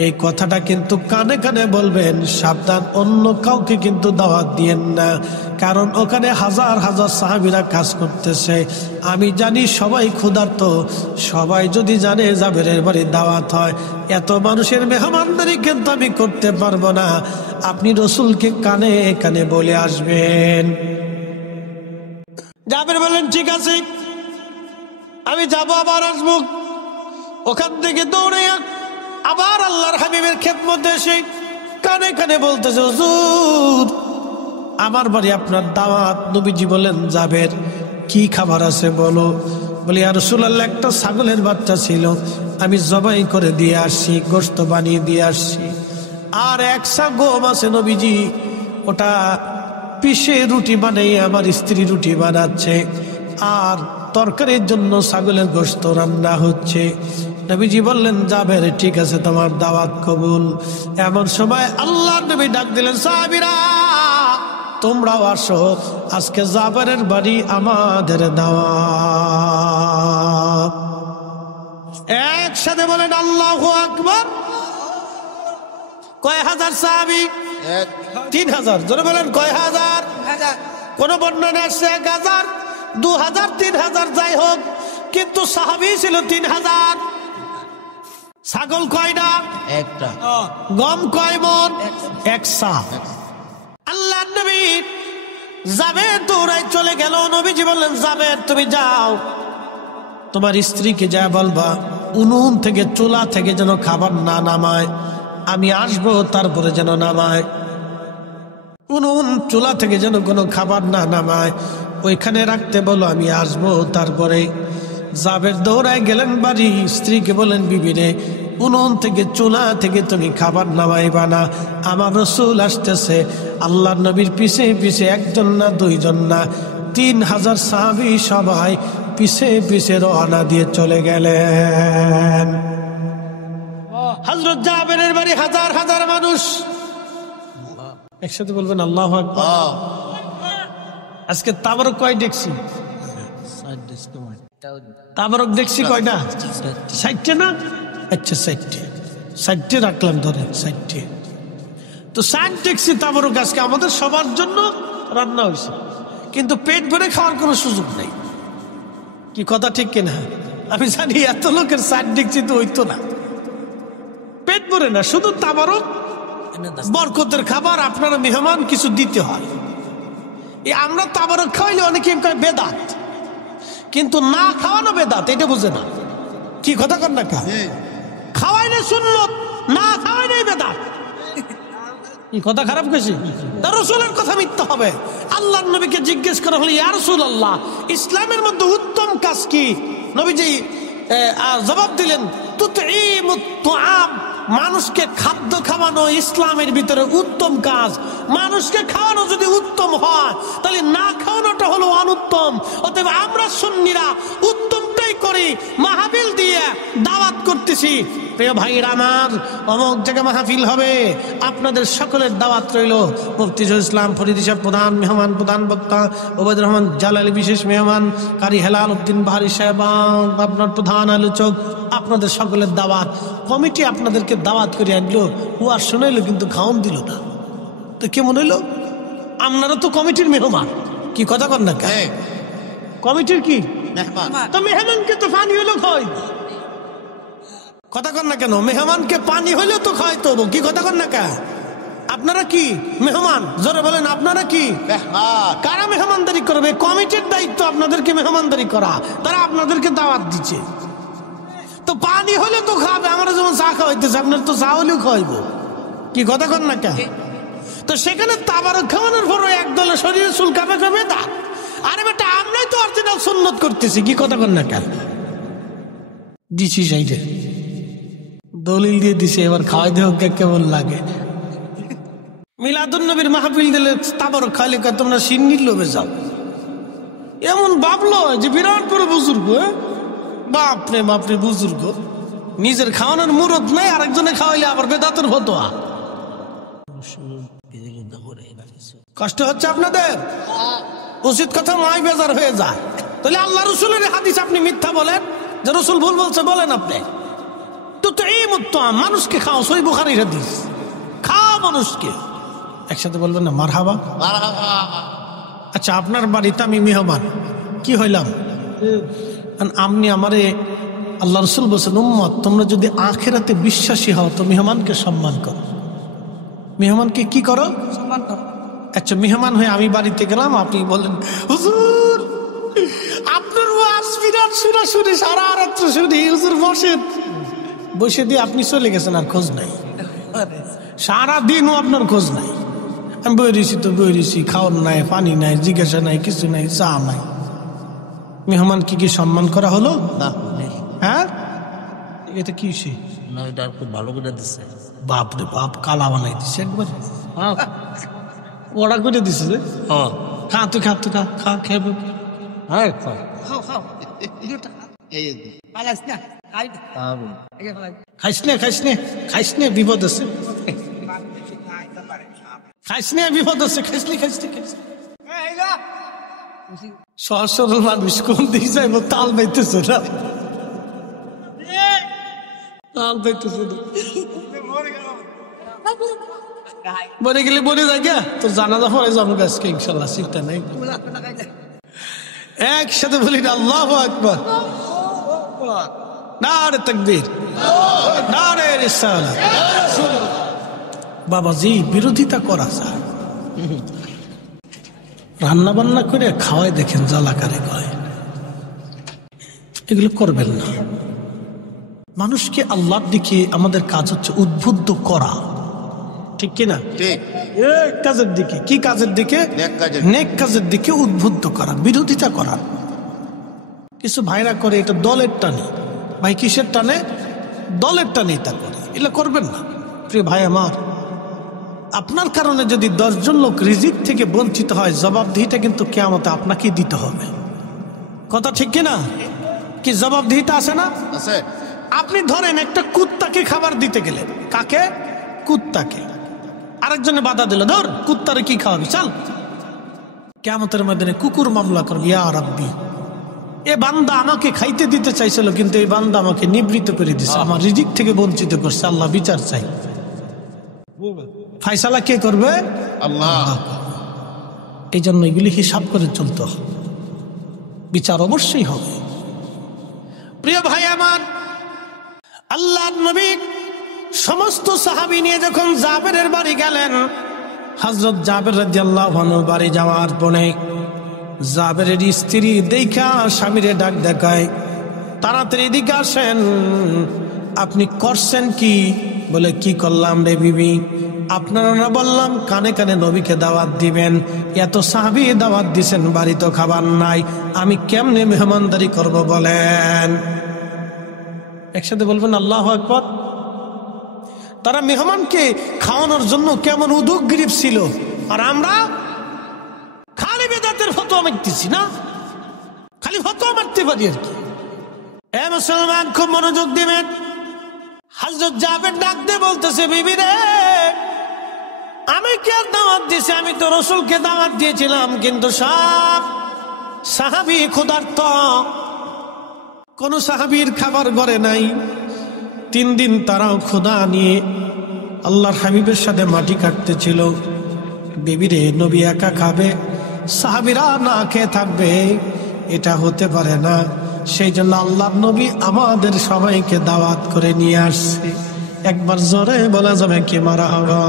এই কথাটা কিন্তু কানে কানে বলবেন, সাবধান অন্য কাউকে কিন্তু দাওয়াত দিয়েন না, কারণ ওখানে হাজার হাজার সাহাবীরা কাজ করতেছে। আমি জানি সবাই ক্ষুধার্ত, সবাই যদি জানে জাবেরের বাড়ির দাওয়াত হয়, এত মানুষের মেহমানদারি কিন্তু আমি করতে পারবো না। আপনি রসুলকে কানে কানে বলে আসবেন। জাবের বলেন, ঠিক আছে, আমি যাবো, আবার আসবো। ওখান থেকে দৌড়ে আবার আল্লাহর হাবিবের খেদমতে এসে কানে কানে বলতেছে, হুজুর আমার বাড়ি আপনার দাওয়াত। নবীজি বলেন, জাবের কি খাবার আছে বলো। বলি, ইয়া রাসূলুল্লাহ, একটা ছাগলের বাচ্চা ছিল, আমি জবাই করে দিয়ে আসছি, গোশত বানিয়ে দিয়ে আসছি। আর একসা গম আছে নবীজি, ওটা পিষে রুটি বানিয়ে আমার স্ত্রী রুটি বানাচ্ছে, আর তরকারির জন্য ছাগলের গোশত রান্না হচ্ছে। নবীজি বললেন, জাবের ঠিক আছে, তোমার দাওয়াত কবুল। এমন সময় আল্লাহর নবী ডাক দিলেন, সাহাবীরা তোমরাও আসো, আজকে জাবেরের বাড়ি আমাদের দাওয়াত। একসাথে বলেন আল্লাহু আকবার। কয় হাজার সাহাবী? 3000। জোরে বলেন, কয় হাজার? কোন বর্ণনা আসছে 1000, 2000, 3000, যাই হোক, কিন্তু সাহাবী ছিল 3000। ছাগল কয়টা? একটা। গম কয় মন? 100। আল্লাহ নবী জাবের দৌড়ায় চলে গেল। নবীজি বললেন, জাবের তুমি যাও, তোমার স্ত্রীকে যা বলবা উনুন থেকে, চুলা থেকে যেন খাবার না নামায়, আমি আসবো তারপরে যেন নামায়। উনুন চুলা থেকে যেন কোনো খাবার না নামায়, ওইখানে রাখতে বলো, আমি আসবো তারপরে। জাবের দৌড়ায় গেলেন বাড়ি, স্ত্রীকে বলেন, বিবি রে, উনুন থেকে চুলা থেকে তুমি খাবার নামাইবা না, আমার রসুল আসতেছে। আল্লাহ নবীর পিছে পিছে একজন না, দুইজন না, 3000 সাহাবী সবাই পিছে পিছে রওনা দিয়ে চলে গেলেন। হযরত জাবেরের বাড়ি হাজার হাজার মানুষ। একসাথে বলবেন আল্লাহু আকবার। আজকে তাবারক কয় দেখছি? তাবারক দেখছি কয়টা? 60 না? আচ্ছা 60 রাখলাম, ধরে 60। তো 60 দেখছি তাবারক আজকে আমাদের সবার জন্য রান্না হয়েছে, কিন্তু পেট ভরে খাওয়ার কোনো সুযোগ নেই। কি কথা ঠিক কিনা? আমি জানি এত লোকের 60 দেখছি তো হইতো না, পেট ভরে না, শুধু তাবারক বরকতের খাবার, আপনারা মেহমান কিছু দিতে হয়। এই আমরা তাবারক খাওয়াইলে অনেকে বেদাত, কিন্তু না খাওয়ানো বেদাত, এটা বুঝে না। কি কথা কর না? খাওয়াইলে সুন্নত, না খাওয়াইলে বেদাত। এই কথা খারাপ কেছি? তার রাসূলের কথা মিথ্যা হবে। আল্লাহর নবীকে জিজ্ঞেস করা হলো, ইয়া রাসূলুল্লাহ, ইসলামের মধ্যে উত্তম কাজ কি? নবীজি জবাব দিলেন, তুতঈমুত তুআম, মানুষকে খাদ্য খাওয়ানো ইসলামের ভিতরে উত্তম কাজ। মানুষকে খাওয়ানো যদি উত্তম হয়, তাহলে না খাওয়ানোটা হলো অনুত্তম। অতএব আমরা সুন্নিরা উত্তমটাই করি, মাহফিল দিয়ে দাওয়াত করতেছি। প্রিয় ভাইরা আমার, অমুক জায়গায় মাহফিল হবে, আপনাদের সকলের দাওয়াত রইল। মুফতি শহীদুল ইসলাম ফরিদী সাহেব প্রধান মেহমান, প্রধান বক্তা, ওবায়দুর রহমান জালালী বিশেষ মেহমান, কারি হেলাল উদ্দিন বাহারি সাহেব আপনার প্রধান আলোচক। আপনাদের সকলের দাওয়াত। কমিটি আপনাদেরকে দাওয়াত করে আনলো, ও আর শোনাইলো, কিন্তু খাওন দিল না। তো কেমন হইলো? আপনারা তো কমিটির মেহমান। কি কথা কর না? কমিটির কি তো মেহমানকে তো পানি হইলো খাওয়াই, কথা কর না কেন? মেহমানকে পানি হইলেও তো খাওয়াইতো। কি কথা কর না কে? আপনারা কি মেহমান? জোরে বলেন, আপনারা কি? কারা মেহমানদারি করবে? কমিটির দায়িত্ব আপনাদেরকে মেহমানদারি করা, তারা আপনাদেরকে দাওয়াত দিচ্ছে। তো পানি হলে তো খাবে, আমরা যেমন চা খাওয়াইতেছে, আপনার তো চা হলেও খাওয়াইবো। কি কথা কর না কে? তো সেখানে তাবারক খাওয়ানোর পর একদলের শরীরে চুল কাঁপে কাঁপে দা। আরে বেটা, আমরাই তো অরিজিনাল সুন্নত করতেছি। কি কথা কর না কে? দিছি সাইডে দলিল দিয়ে দিছে, এবার খাওয়াই দেহ কেমন লাগে। মিলাদুন নবীর মাহফিল দিলে তাবারক খাইলে তোমরা সিন্নির লোভে যাও। এমন ভাবলো যে বিরাট বড় বুজুর্গ, বাপরে বাপরে বুজুর্গ, নিজের খাওয়ানোর মুরত নাই, আরেকজনে খাওয়াইলে আবার বেদাতের ফতোয়া। কষ্ট হচ্ছে আপনাদের? উচিত কথা নয়, বেজার হয়ে যায়। তাহলে আল্লাহ রসুলের হাদিস আপনি মিথ্যা বলেন, যে রসুল ভুল বলছে বলেন আপনি। তো এই মত মানুষকে খাও, সই বুখারীর হাদিস, খাও মানুষকে। একসাথে বলবেন না মারহাবা? আচ্ছা, আপনার বাড়িতে আমি মেহমান, কি হইলাম? আপনি আমারে, আল্লাহ রসুল বলছেন উম্মত তোমরা যদি আখিরাতে বিশ্বাসী হও তো মেহমানকে সম্মান করো। মেহমানকে কি করো? সম্মান করো। আচ্ছা, মেহমান হয়ে আমি বাড়িতে গেলাম, আপনি বলেন হুজুর আপনার ওয়াজ বিরাট শুনে শুনে সারা রাত্র শুনি, হুজুর বসেন। বসে দিয়ে আপনি চলে গেছেন, আর খোঁজ নাই, সারাদিনও আপনার খোঁজ নাই। আমি বই রেছি তো বই রেছি, খাওয়ার নাই, পানি নাই, জিজ্ঞাসা নাই, কিছু নাই, চা নাই। মেহমান কি সম্মান করা হলো? হ্যাঁ, এটা কি ভালো করে দিচ্ছে, বাপরে বাপ, কালা বানাই দিচ্ছে একবার, ওরা করে দিছে যে খা, তুই খা, তুই খা, খা, খেয়ে খাইস নে, খাইস নে, খাইস নে, বিপদ আছে, খাইস নে, বিপদ আছে, খাইস নে, খাইস নে, খাইস নে। সহজ সরল মানুষ কোন দিকে যাইব, তাল পাইতেছে না, তাল পাইতেছে না। বনে গেলে বনে যায় গা, তো জানাজা পরে যাবো আজকে ইনশাল্লাহ, চিন্তা নেই। একসাথে বলি না আল্লাহু আকবার, নারে তাকবীর, নারে রিসালাত। বাবাজি, বিরোধিতা করা যায়, রান্না বান্না করে খাওয়াই দেখেন জ্বালাকারে কয়, এগুলো করবেন না। মানুষকে আল্লাহর দিকে আমাদের কাজ হচ্ছে উদ্বুদ্ধ করা, ঠিক কিনা? কাজের দিকে, কি কাজের দিকে? নেক কাজের দিকে উদ্বুদ্ধ করা, বিরোধিতা করা। কিছু ভাইরা করে এটা দলের টানে, ভাই কিসের টানে? দলের টানে তা করে, এগুলো করবেন না। প্রিয় ভাই আমার, আপনার কারণে যদি 10 জন লোক রিজিক থেকে বঞ্চিত হয়, জবাবদিহিটা কিন্তু কিয়ামতে আপনাকেই দিতে হবে। কথা ঠিক কিনা? কি জবাবদিহিটা আছে না? আছে। আপনি ধরেন একটা কুত্তাকে খাবার দিতে গেলেন, কাকে? কুত্তাকে। আরেকজনে বাধা দিল, ধর কুত্তারে কি খাওয়াবি, চল। কিয়ামতের ময়দানে কুকুর মামলা করবে, ইয়া রাব্বি, এ বান্দা আমাকে খাইতে দিতে চাইছিল, কিন্তু এই বান্দা আমাকে নিবৃত্ত করে দিছে, আমার রিজিক থেকে বঞ্চিত করছে, আল্লাহ বিচার চাই। ফায়সালা কে করবে? আল্লাহ। এই জন্য এগুলি হিসাব করে চলতে হবে, বিচার অবশ্যই হবে। প্রিয় ভাই আমার, আল্লাহর নবী সমস্ত সাহাবী নিয়ে যখন জাবেরের বাড়ি গেলেন, হযরত জাবের রাদিয়াল্লাহু আনহু বাড়ি যাওয়ার পরে জাবেরের স্ত্রী দেখা স্বামীরে ডাক দেখায়, তাড়াতাড়ি এদিকে আসেন, আপনি করছেন কি? বলে, কি করলাম রে বিবি? আপনারা না বললাম কানে কানে নবীকে দাওয়াত দিবেন, এত সাহাবী দাওয়াত দিছেন, বাড়ি তো খাবার নাই, আমি কেমনে মেহমানদারি করব বলেন? একসাথে বলবেন আল্লাহু আকবার। তারা মেহমানকে খাওয়ানোর জন্য কেমন উদগ্রীব ছিল, আর আমরা খালি বেদাতের ফতোয়া মারতেছি না, খালি ফতোয়া মারতে পারি আর কি। এ মুসলমান, খুব মনোযোগ দিবেন। হযরত জাবের ডাক দিয়ে বলতেছে, বিবি রে, আমি কে দাওয়াত দিয়েছি? আমি তো রাসূলকে দাওয়াত দিয়েছিলাম, কিন্তু সব সাহাবী ক্ষুধার্ত, কোন সাহাবীর খাবার ঘরে নাই। 3 দিন তারাও ক্ষুধা নিয়ে আল্লাহর হাবিবের সাথে মাটি কাটতেছিল। বিবিরে, নবী একা খাবে, সাহাবীরা না খেয়ে থাকবে, এটা হতে পারে না। সেই জন্য আল্লাহর নবী আমাদের সবাইকে দাওয়াত করে নিয়ে আসছে। একবার জোরে বলা যাবে কি মারহাবা?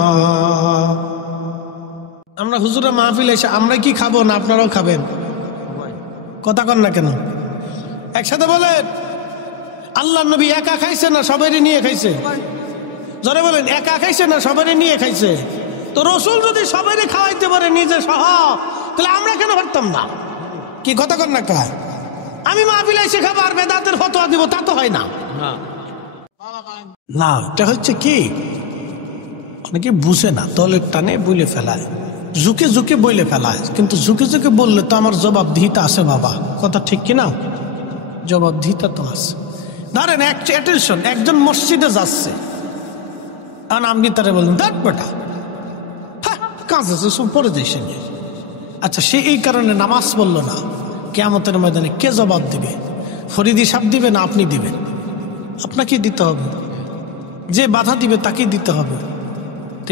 আমরা হুজুরের মাহফিলে এসে আমরা কি খাবো না আপনারাও খাবেন? কথা কন না কেন? একসাথে বলেন, আল্লাহর নবী একা খাইছে না সবাইরে নিয়ে খাইছে? জোরে বলেন, একা খাইছে না সবাইরে নিয়ে খাইছে? তো রাসূল যদি সবাইরে খাওয়াইতে পারে নিজে সহ, তাহলে আমরা কেন পারতাম না? কি কথা কন না কা? আমি মাহফিলে এসে খাবো আর বেদাতের ফতোয়া দিব, তা তো হয় না। না, এটা হচ্ছে কি, অনেকে বুঝে না, দলের টানে বলে ফেলায়। ঝুঁকে ঝুঁকে বইলে ফেলায়, কিন্তু ঝুঁকে ঝুঁকে বললে তো আমার জবাবদিহিতা আছে বাবা, কথা ঠিক কিনা? জবাবদিহিতা তো আছে। ধরেন অ্যাটেনশন, একজন মসজিদে যাচ্ছে, আর আপনি তারা বললেন দেখ বেটা, হ্যাঁ কাজ আছে সব পরে যাইছে। আচ্ছা, সে এই কারণে নামাজ পড়লো না, কিয়ামতের ময়দানে কে জবাব দিবে? ফরিদি সাহেব দিবে না আপনি দিবেন? আপনাকে দিতে হবে। যে বাধা দিবে তাকে দিতে হবে।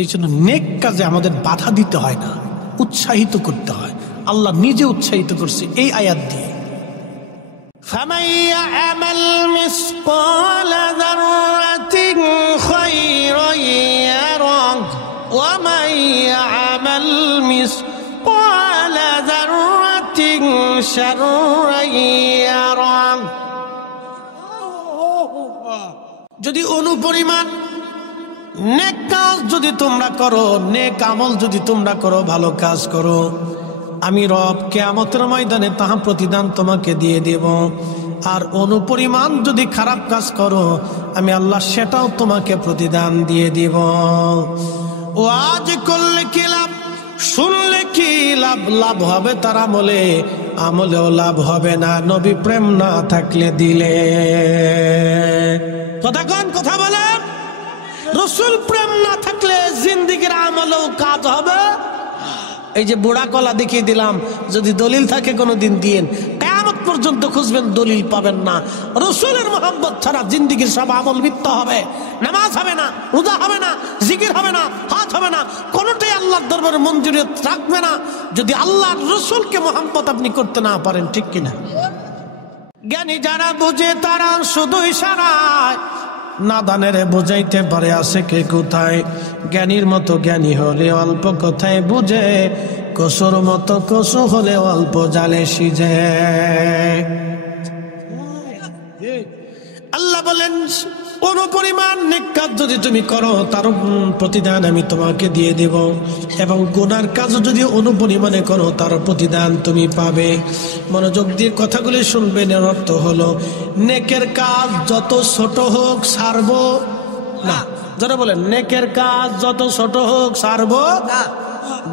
এই জন্য নেক কাজে আমাদের বাধা দিতে হয় না, উৎসাহিত করতে হয়। আল্লাহ নিজে উৎসাহিত করছে এই আয়াত দিয়ে, فَمَن يَعْمَلْ مِثْقَالَ ذَرَّةٍ خَيْرًا يَرَهُ وَمَن يَعْمَلْ مِثْقَالَ ذَرَّةٍ شَرًّا يَرَهُ। যদি অনুপরিমাণ নেক কাজ যদি তোমরা করো, নেক আমল যদি তোমরা করো, ভালো কাজ করো, আমি রব কিয়ামতের ময়দানে তাহা প্রতিদান তোমাকে দিয়ে দেব। আর অনুপরিমাণ যদি খারাপ কাজ করো, আমি আল্লাহ সেটাও তোমাকে প্রতিদান দিয়ে দিব। ও আজ করলে কি লাভ, শুনলে কি লাভ? লাভ হবে তার আমলে, আমলেও লাভ হবে না নবী প্রেম না থাকলে দিলে। কথা কন, কথা বলেন। রসুল প্রেম না থাকলে জিন্দিগির আমলেও কাজ হবে। এই যে বুড়া কলা দেখিয়ে দিলাম, যদি দলিল থাকে কোনোদিন দিন, কিয়ামত পর্যন্ত খুঁজবেন দলিল পাবেন না। রসুলের মোহাম্মত ছাড়া জিন্দিগির সব আমল মিথ্যা হবে। নামাজ হবে না, রোজা হবে না, জিকির হবে না, হাত হবে না, কোনোটাই আল্লাহর দরবারে মঞ্জুরিয়ত রাখবে না যদি আল্লাহর রসুলকে মোহাম্মত আপনি করতে না পারেন, ঠিক কিনা? জ্ঞানী যারা বুঝে তারা শুধু ইশারায়, নাদানের বোঝাইতে পারে আছে কে কোথায়। জ্ঞানীর মতো জ্ঞানী হলে অল্প কথায় বুঝে, কসুর মতো কসু হলে অল্প জালে সিজে। আল্লাহ বলেন অনুপরিমাণ নেক কাজ যদি তুমি করো, তার প্রতিদান আমি তোমাকে দিয়ে দেব, এবং গুনার কাজ যদি অনুপরিমাণে করো, তার প্রতিদান তুমি পাবে। মনোযোগ দিয়ে কথাগুলি শুনবেন। এর অর্থ হলো নেকের কাজ যত ছোট হোক ছাড়বো না। যারা বলেন নেকের কাজ যত ছোট হোক ছাড়বো না,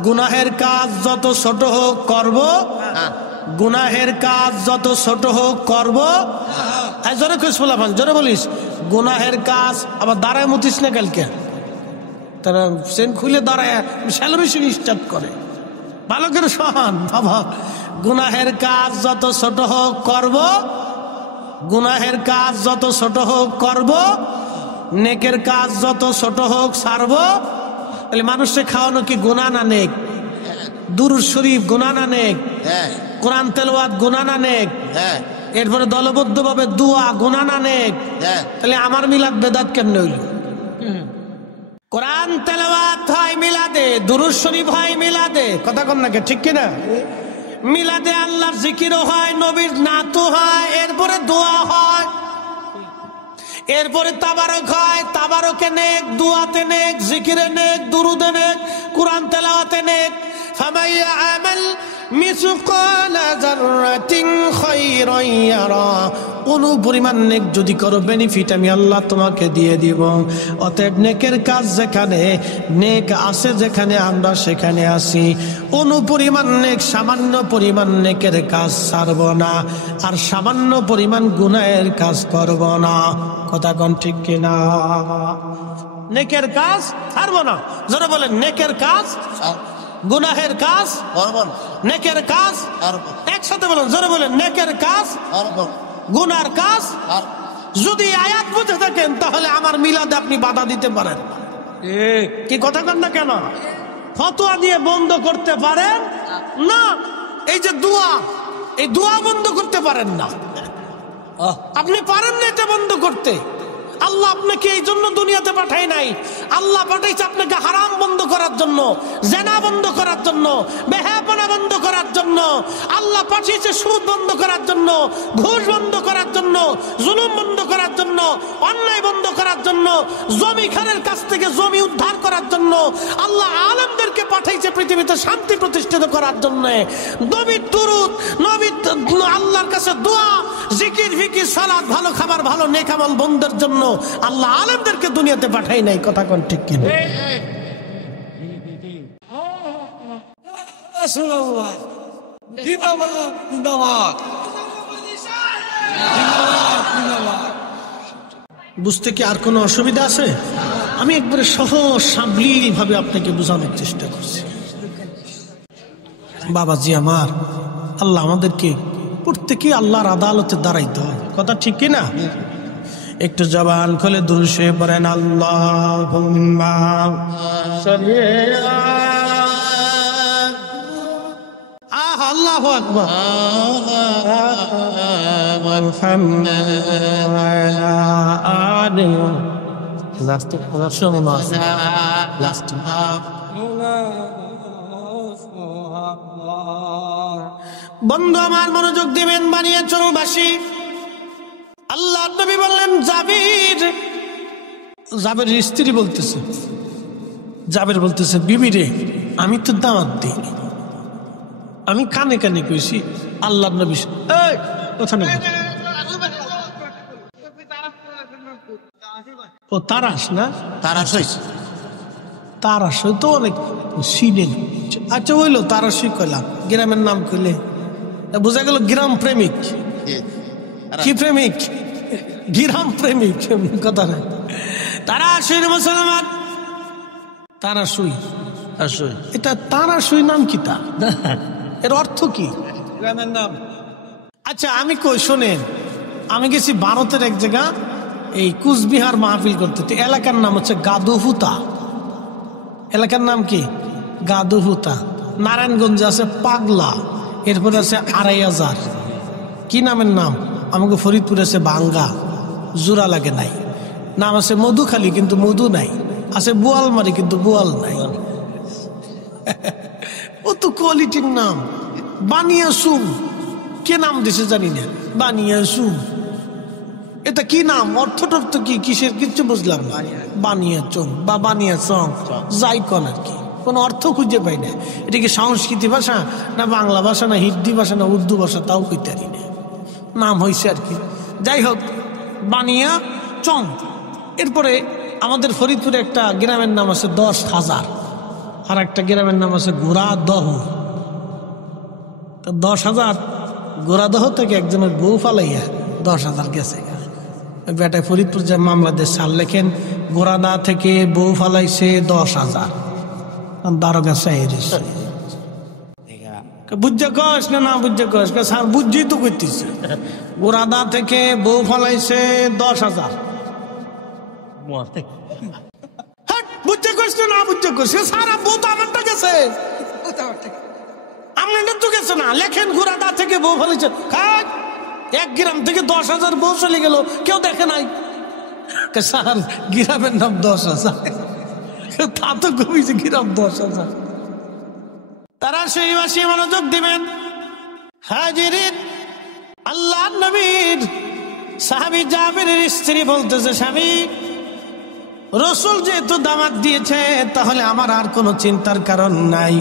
গুনাহের কাজ যত ছোট হোক করব, গুনাহের কাজ যত ছোট হোক করব। জোরে খুশ বলাবান, জোরে বলিস গুনাহের কাজ। আবার দাঁড়ায় মুতিস না কালকে, তারা সেন খুলে দাঁড়ায় সেলিব্রেশন স্টার্ট করে। ভালো করে শোন বাবা, গুনাহের কাজ যত ছোট হোক করব, গুনাহের কাজ যত ছোট হোক করব, নেকের কাজ যত ছোট হোক ছাড়ব। তাহলে মানুষকে খাওয়ানো কি গুনাহ না নেক? দুরূদ শরীফ গুনাহ না নেক? কোরআন তেলাওয়াত গুনাহ না নেক? এরপরে দলবদ্ধ ভাবে দোয়া গুনাহ না নেক? তাহলে আমার মিলাদ বেদাত কেমনে হইল? কোরআন তেলাওয়াত হয় মিলাদে, দুরূদ শরীফ হয় মিলাদে, কথা কন নাকি, ঠিক কিনা? মিলাদে আল্লাহর জিকিরও হয়, নবীর নাতও হয়, এরপরে দোয়া হয়, এরপরে তাবারক হয়, তাবারকে নেক, দুয়াতে নেক, জিকিরে নেক, দুরুদে নেক, কোরআন তেলাওয়াতে নেক। ফামান ইয়ামাল মিসকালা যাররাতিন খায়রান ইয়ারা। অনুপরিমাণ নেক যদি করো, বেনিফিট আমি আল্লাহ তোমাকে দিয়ে দিব। অতএব নেকের কাজ যেখানে নেক আছে, যেখানে আমরা সেখানে আছি। অনুপরিমাণ নেক, সামান্য পরিমাণ নেকের কাজ ছাড়ব না, আর সামান্য পরিমাণ গুনাহের কাজ করব না। কথা কোন ঠিক কিনা? নেকের কাজ ছাড়ব না। যারা বলেন নেকের কাজ, গুনাহের কাজ, নেকের কাজ, একসাথে বলেন, জোরে বলেন নেকের কাজ, গুনার কাজ। যদি আয়াত বুঝে থাকেন তাহলে আমার মিলাদে আপনি বাধা দিতে পারেন, কি কথা কন না কেন? ফতোয়া দিয়ে বন্ধ করতে পারেন না। এই যে দোয়া, এই দোয়া বন্ধ করতে পারেন না, আপনি পারেন না এটা বন্ধ করতে। আল্লাহ আপনাকে এই জন্য দুনিয়াতে পাঠায় নাই। আল্লাহ পাঠাইছে আপনাকে হারাম বন্ধ করার জন্য, জেনা বন্ধ করার জন্য, বেহায়াপনা বন্ধ করার জন্য। আল্লাহ পাঠিয়েছে সুদ বন্ধ করার জন্য, ঘুষ বন্ধ করার জন্য, জুলুম বন্ধ করার জন্য, অন্যায় বন্ধ করার জন্য, জমি খানের কাছ থেকে জমি উদ্ধার করার জন্য। আল্লাহ আলেমদেরকে পাঠাইছে পৃথিবীতে শান্তি প্রতিষ্ঠিত করার জন্য। নবীর দুরূদ, নবীর আল্লাহর কাছে দোয়া, জিকির, ফিকির, সালাত, ভালো খাবার, ভালো নেক আমল বন্ধের জন্য আল্লাহ আলেমদেরকে দুনিয়াতে পাঠাই নাই। কথা কোন ঠিক কিনা? রাসূলুল্লাহ জিন্দাবাদ জিন্দাবাদ বুঝতে কি আর কোনো অসুবিধা আছে? আমি একবারে সহজ সাবলীল ভাবে আপনাকে বোঝানোর চেষ্টা করছি। বাবাজি আমার, আল্লাহ আমাদেরকে প্রত্যেকে আল্লাহর আদালতে দাঁড়াইতে হয়, কথা ঠিক কি না? একটু জবান খুলে দুরূদ শরীফ পড়েন, আল্লাহুম্মা সাল্লি আল্লাহু আকবার বন্ধু আমার মনোযোগ দিবেন। বানিয়ে চরবাসী আল্লাহ নবী বললেন, জাবেরের স্ত্রী বলতেছে, জাবের বলতেছে, বিবি রে, আমি তো দাওয়াত দিই, আমি কানে কানে কইছি আল্লাহ নবী। এই কথা না, ও তারাস না, তারাস হইছে, তারাস হয়তো অনেক সিনেন। আচ্ছা হইলো তারাসই কইলাম, গ্রামের নাম কইলে বোঝা গেল গ্রাম প্রেমিক। কি প্রেমিক? গ্রাম প্রেমিক, কথা নাই। তারাসই মুসলমান, তারাসই, এটা তারাসই নাম কি? তা এর অর্থ কি? গ্রামের নাম। আচ্ছা আমি কই শোনেন, আমি গেছি ভারতের এক জায়গা এই কুচবিহার মাহফিল করতে, এলাকার নাম হচ্ছে গাদুহুতা। এলাকার নাম কি? গাদুহুতা। নারায়ণগঞ্জে আছে পাগলা, এরপরে আছে ২৫০০। কি নামের নাম? আমাকে ফরিদপুরে আছে বাঙ্গা, জোড়া লাগে নাই। নাম আছে মধুখালী, কিন্তু মধু নাই। আছে বোয়ালমারি, কিন্তু বোয়াল নাই। ও তো কোয়ালিটির নাম। বানিয়াসুম, কে নাম দিছে জানি না, বানিয়াসুম। এটা কি নাম? অর্থটর্থ কি, কিসের, কিচ্ছু বুঝলাম না। বানিয়াচং বা বানিয়াচং, যাই কন আর কি, কোনো অর্থ খুঁজে পাই না। এটা কি সংস্কৃতি ভাষা না বাংলা ভাষা না হিন্দি ভাষা না উর্দু ভাষা, তাও কইতে পারি না। নাম হয়েছে আর কি। যাই হোক, বানিয়া চং। এরপরে আমাদের ফরিদপুরে একটা গ্রামের নাম আছে ১০,০০০, আর একটা গ্রামের নাম আছে গোড়াদহ। ১০,০০০ গোড়াদহ থেকে একজনের বউ ফালাইয়া ১০,০০০ গেছে। বেটায় ফরিদপুর যে মামলাদের সাল লেখেন, গোড়াদা থেকে বউ ফালাইছে ১০,০০০। দারোগা সাহেব বুঝে কস না বুঝে কস, স্যার বুঝছি তো করতেছে। গোড়াদা থেকে বউ ফালাইছে ১০,০০০। বুঝতে কস না বুঝতে কস, সারা বউ তো আমারটা গেছে, আপনার তো গেছে না। লেখেন গোড়াদা থেকে বউ ফালাইছে, এক গ্রাম থেকে ১০,০০০ বউ চলে গেল, কেউ দেখে নাই। স্যার গ্রামের নাম ১০,০০০, তা তো কমিছে গ্রাম ১০,০০০। তারা সেই মাসে মনোযোগ দিবেন। হাজিরিন, আল্লাহ নবীর সাহাবী জাবেরের স্ত্রী বলতেছে, স্বামী, রাসূল যেহেতু দাওয়াত দিয়েছে, তাহলে আমার আর কোনো চিন্তার কারণ নাই,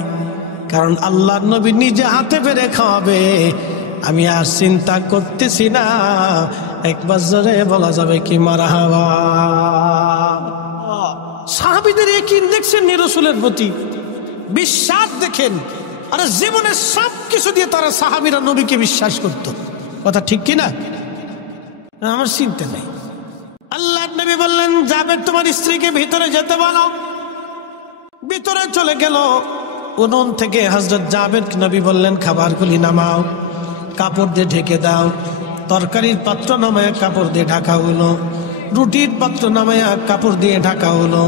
কারণ আল্লাহ নবী নিজে হাতে পেরে খাওয়াবে, আমি আর চিন্তা করতেছি না। একবার জোরে বলা যাবে কি মারহাবা। সাহাবীদের একই দেখছেন রাসূলের প্রতি বিশ্বাস দেখেন, আর জীবনের সব কিছু দিয়ে তারা সাহাবীরা নবীকে বিশ্বাস করত, কথা ঠিক কিনা? আমার চিন্তা নেই। আল্লাহ নবী বললেন, জাবের তোমার স্ত্রীকে ভিতরে যেতে বলো। ভিতরে চলে গেল। উনুন থেকে হযরত জাবের নবী বললেন, খাবারগুলি নামাও, কাপড় দিয়ে ঢেকে দাও। তরকারির পাত্র নামায়া কাপড় দিয়ে ঢাকা হলো, রুটির পাত্র নামায়া কাপড় দিয়ে ঢাকা হলো।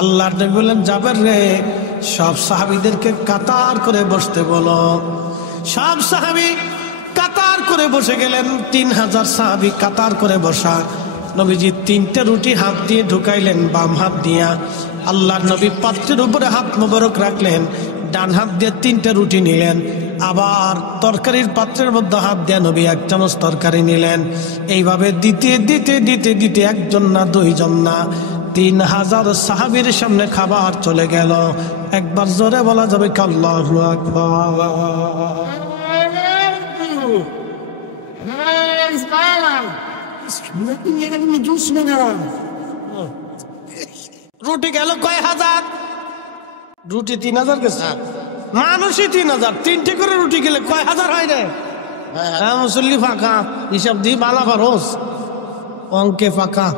আল্লাহ নবী বললেন, জাবের রে, সব সাহাবীদেরকে কাতার করে বসতে বলো। সব সাহাবী কাতার করে বসে গেলেন। ৩,০০০ সাহাবী কাতার করে বসা। নবীজি ৩টে রুটি হাত দিয়ে ঢুকাইলেন বাম হাত দিয়া। আল্লাহ নবী পাত্রের উপরে হাত মোবারক রাখলেন, ডান হাত দিয়ে ৩টে রুটি নিলেন। আবার তরকারির পাত্রের মধ্যে হাত দিয়ে নবী ১ চামচ তরকারি নিলেন। এইভাবে দিতে দিতে দিতে দিতে একজন না দুইজন না ৩,০০০ সাহাবীর সামনে খাবার চলে গেল। একবার জোরে বলা যাবে কি আল্লাহু আকবার। রুটি গেল কয় হাজার? রুটি ৩,০০০ গেছে। মানুষই 3000, 3টে করে রুটি খেলে কয় হাজার হয় রে? হ্যাঁ, মুসল্লি ফাঁকা, হিসাব দিয়ে বালা খরচ, অঙ্কে ফাঁকা।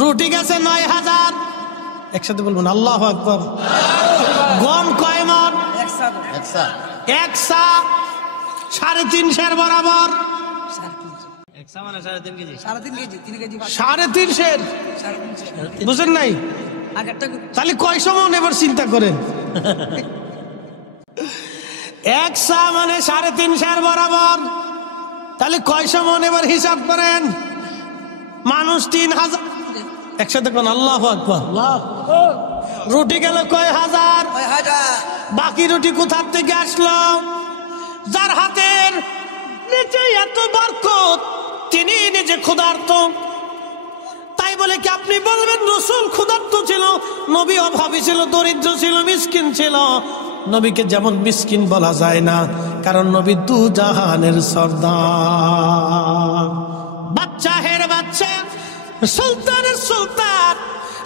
রুটি গেছে 9000। একসাথে বলবেন আল্লাহু আকবার। গম কয় মণ? এক সা, 3.5 বরাবর। 3.5 বুঝেন নাই? তাহলে কয় সমান এবার চিন্তা করেন। 1 সা মানে 3.5 বরাবর, তাহলে কয় সমান এবার হিসাব করেন। মানুষ 3000, একসাথে কোন আল্লাহু আকবার। রুটি গেল কয় হাজার? বাকি রুটি কোথা থেকে আসলো? যার হাতের নিচে এত বরকত, তিনি নিজে ক্ষুধার্ত। তাই বলে কি আপনি বলবেন রাসূল ক্ষুধার্ত ছিল? নবী অভাবী ছিল, দরিদ্র ছিল, মিসকিন ছিল। নবীকে যেমন মিসকিন বলা যায় না, কারণ নবী দু জাহানের সর্দার, বাদশাহের বাদশা, সুলতানের সুলতান।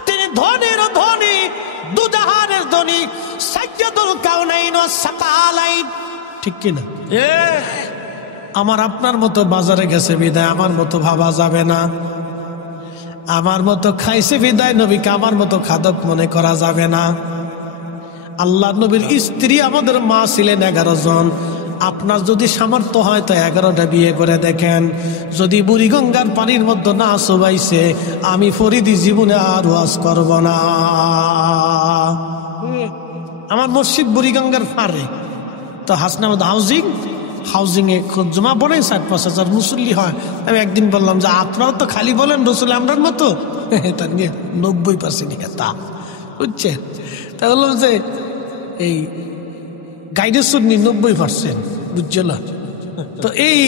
তিনি ধনীর ধনী, দু জাহানের ধনী, সাইয়্যিদুল কাউনাইন ওয়াস সাকালাইন। ঠিক কিনা? আমার আপনার মতো বাজারে গেছে বিদায় আমার মতো ভাবা যাবে না, আমার মতো খাইছে বিদায় নবীকে আমার মতো খাদক মনে করা যাবে না। আল্লাহ নবীর স্ত্রী আমাদের মা ছিলেন 11 জন। আপনার যদি সামর্থ্য হয় তো 11টা বিয়ে করে দেখেন। যদি বুড়িগঙ্গার পানির মধ্যে না চুবাইছে, আমি ফরিদি জীবনে আর ওয়াজ করব না। আমার মসজিদ বুড়িগঙ্গার পারে, তো হাসনাবাদ হাউজিং এ জমা পড়ে 4-5 হাজার মুসল্লি হয়। আমি একদিন বললাম যে আপনারা তো খালি বলেন রসুল আমরার মতো, তার নিয়ে 90% কথা বুঝছেন। তা বললাম যে এই গাইডের শুনি 90%, বুঝছিল। তো এই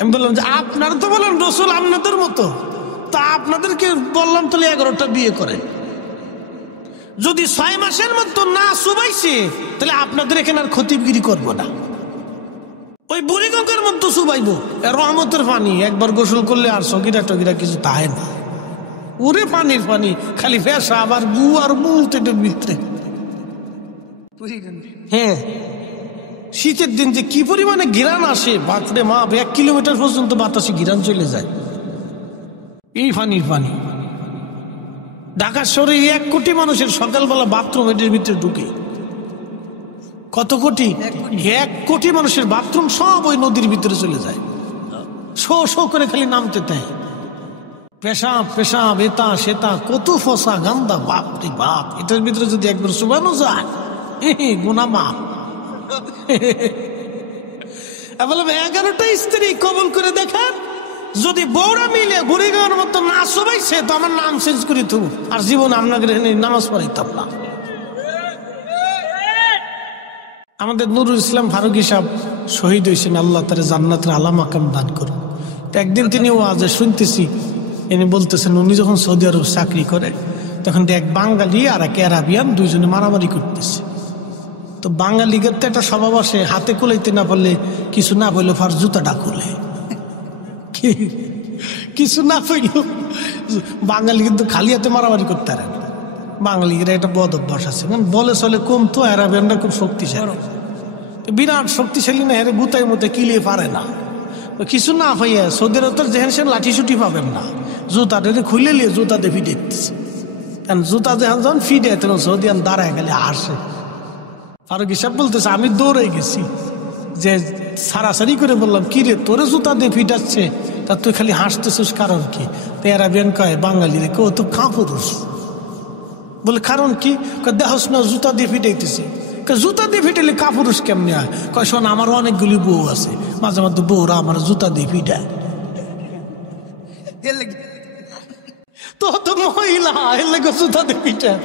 আমি বললাম যে আপনারা তো বলেন রসুল আপনাদের মতো, তা আপনাদেরকে বললাম তাহলে 11টা বিয়ে করে। যদি 6 মাসের মতো না সুবাইছে, তাহলে আপনাদের এখানে আর খতিবগিরি করবো না। ওই বুড়িগঙ্গার মতো সুবাইবো, রহমতের পানি, একবার গোসল করলে আর সগিরা টগিরা কিছু তাহে না। ওরে পানির পানি, খালি ফেসা আবার গু আর মুলতেটের ভিতরে। হ্যাঁ, শীতের দিন যে কি পরিমাণে ঘিরান আসে, বাপরে মা, 1 কিলোমিটার পর্যন্ত বাতাসে ঘিরান চলে যায়। এই পানির পানি। ঢাকা শহরে 1 কোটি মানুষের সকালবেলা বাথরুম এটির ভিতরে ঢুকে। কত কোটি? 1 কোটি মানুষের বাথরুম সব ওই নদীর ভিতরে চলে যায়। শো শো করে খালি নামতে দেয়। পেশাব পেশাব, এটা সেটা, কত ফসা গান্দা, বাপরে বাপ। এটার ভিতরে যদি একবার শুবানো যায়, গুনাহ মাফ। বললাম 11টা স্ত্রী কবুল করে দেখেন। যদি বউরা মিলে বুড়িগঙ্গার মতো না সবাইছে, তো আমার নাম চেঞ্জ করে থু, আর জীবন আপনাদের নামাজ পড়াইতাম না। আমাদের নুরুল ইসলাম ফারুকী সাহেব শহীদ হয়েছেন, আল্লাহ তার জান্নাতের আলা মাকাম দান করুন। তো একদিন তিনি ওয়াজে শুনতেছি, ইনি বলতেছেন উনি যখন সৌদি আরব চাকরি করে, তখন এক বাঙালি আর এক আরাবিয়ান দুইজনে মারামারি করতেছে। তো বাঙালিদের তো একটা স্বভাব আসে, হাতে কুলাইতে না পারলে, কিছু না বললে ফার জুতাটা খুলে, কিছু না পাইল। বাঙালি কিন্তু খালি হাতে মারামারি করতে পারে না। বাঙালির একটা বদ অভ্যাস আছে, বলে চলে কম, তো আরাবিয়ানরা খুব শক্তিশালী, বিরাট শক্তিশালী না, হেরে গুতাই মতে কিলিয়ে পারে না। কিছু না পাইয়া সৌদি আরব যেহেন সে লাঠি ছুটি পাবেন না, জুতা খুলে নিয়ে জুতা দিয়ে ফিটে দিতেছে। কারণ জুতা যখন ফিটে, তখন সৌদিয়ান দাঁড়ায় গেলে হাসে। ফারুকী সাহেব বলতেছে আমি দৌড়ে গেছি, যে সারাসারি করে বললাম কি রে, তোরে জুতা দিয়ে ফিটাচ্ছে, তা তুই খালি হাসতেছিস কারণ কি? তো আরাবিয়ান কয় বাঙালি রে, কেউ তো কাপুরুষ। বলে কারণ কি? দেহস না জুতা দিয়ে ফিটাইতেছে। জুতা দিয়ে ফিটাইলে কাপুরুষ কেমনি হয়? কয় শোন, আমার অনেকগুলি বউ আছে, মাঝে মাঝে বউরা আমার জুতা দিয়ে ফিটায়। তো তো মহিলা এর লেগে জুতা দিয়ে ফিটায়।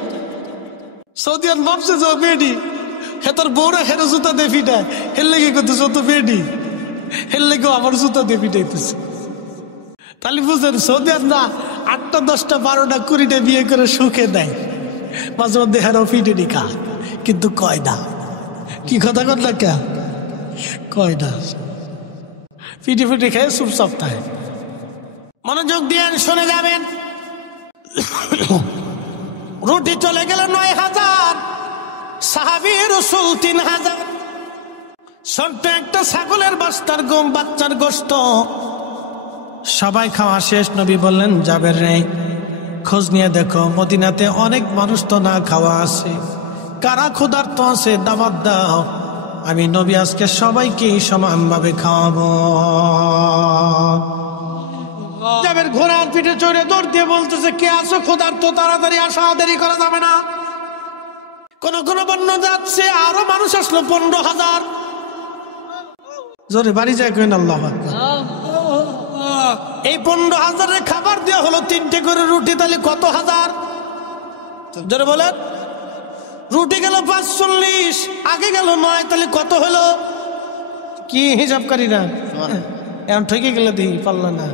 সৌদিয়ান ভাবছে যে বেডি, হে তোর বউরা হেরে জুতা দিয়ে ফিটায়, এর লেগে করতেছে ও তো বেডি, এর লেগেও আমার জুতা দিয়ে ফিটাইতেছে। তাহলে বুঝলেন, সৌদিয়ান না 8টা 10টা 12টা 20টা বিয়ে করে সুখে দেয়, মাঝে মধ্যে হেরাও ফিটে নি খা, কিন্তু কয় না। কি কথা কর না কে কয় না, ফিটে ফিটে খেয়ে চুপ সপ্তাহে। মনোযোগ দিয়ে শুনে যাবেন। রুটি চলে গেল 9000, সাহাবী রাসূল 3000। ছোট্ট একটা ছাগলের বাচ্চার গোশত সবাই খাওয়া শেষ। নবী বললেন, জাবের রে, খোঁজ নিয়ে দেখো মদিনাতে অনেক মানুষ তো না খাওয়া আছে, কারা ক্ষুধার্ত আছে দাওয়াত দাও, আমি নবী আজকে সবাইকে সমানভাবে খাওয়াবো। জাবের ঘোড়ার পিঠে চড়ে দৌড় দিয়ে বলতেছে, কে আছো ক্ষুধার্ত, তাড়াতাড়ি আসো, দেরি করা যাবে না। কোন কোন বন্য যাচ্ছে, আরো মানুষ আসলো 15,000। জোরে বাড়ি যায় কেন আল্লাহু আকবার। এই 15,000 খাবার দেওয়া হলো 3টে করে রুটি, তাহলে কত হাজার? জোরে বলেন। রুটি গেল 45, আগে গেল 9, তাহলে কত হলো? কি হিসাবকারী না এখন ঠকে গেলে দিই পারল না।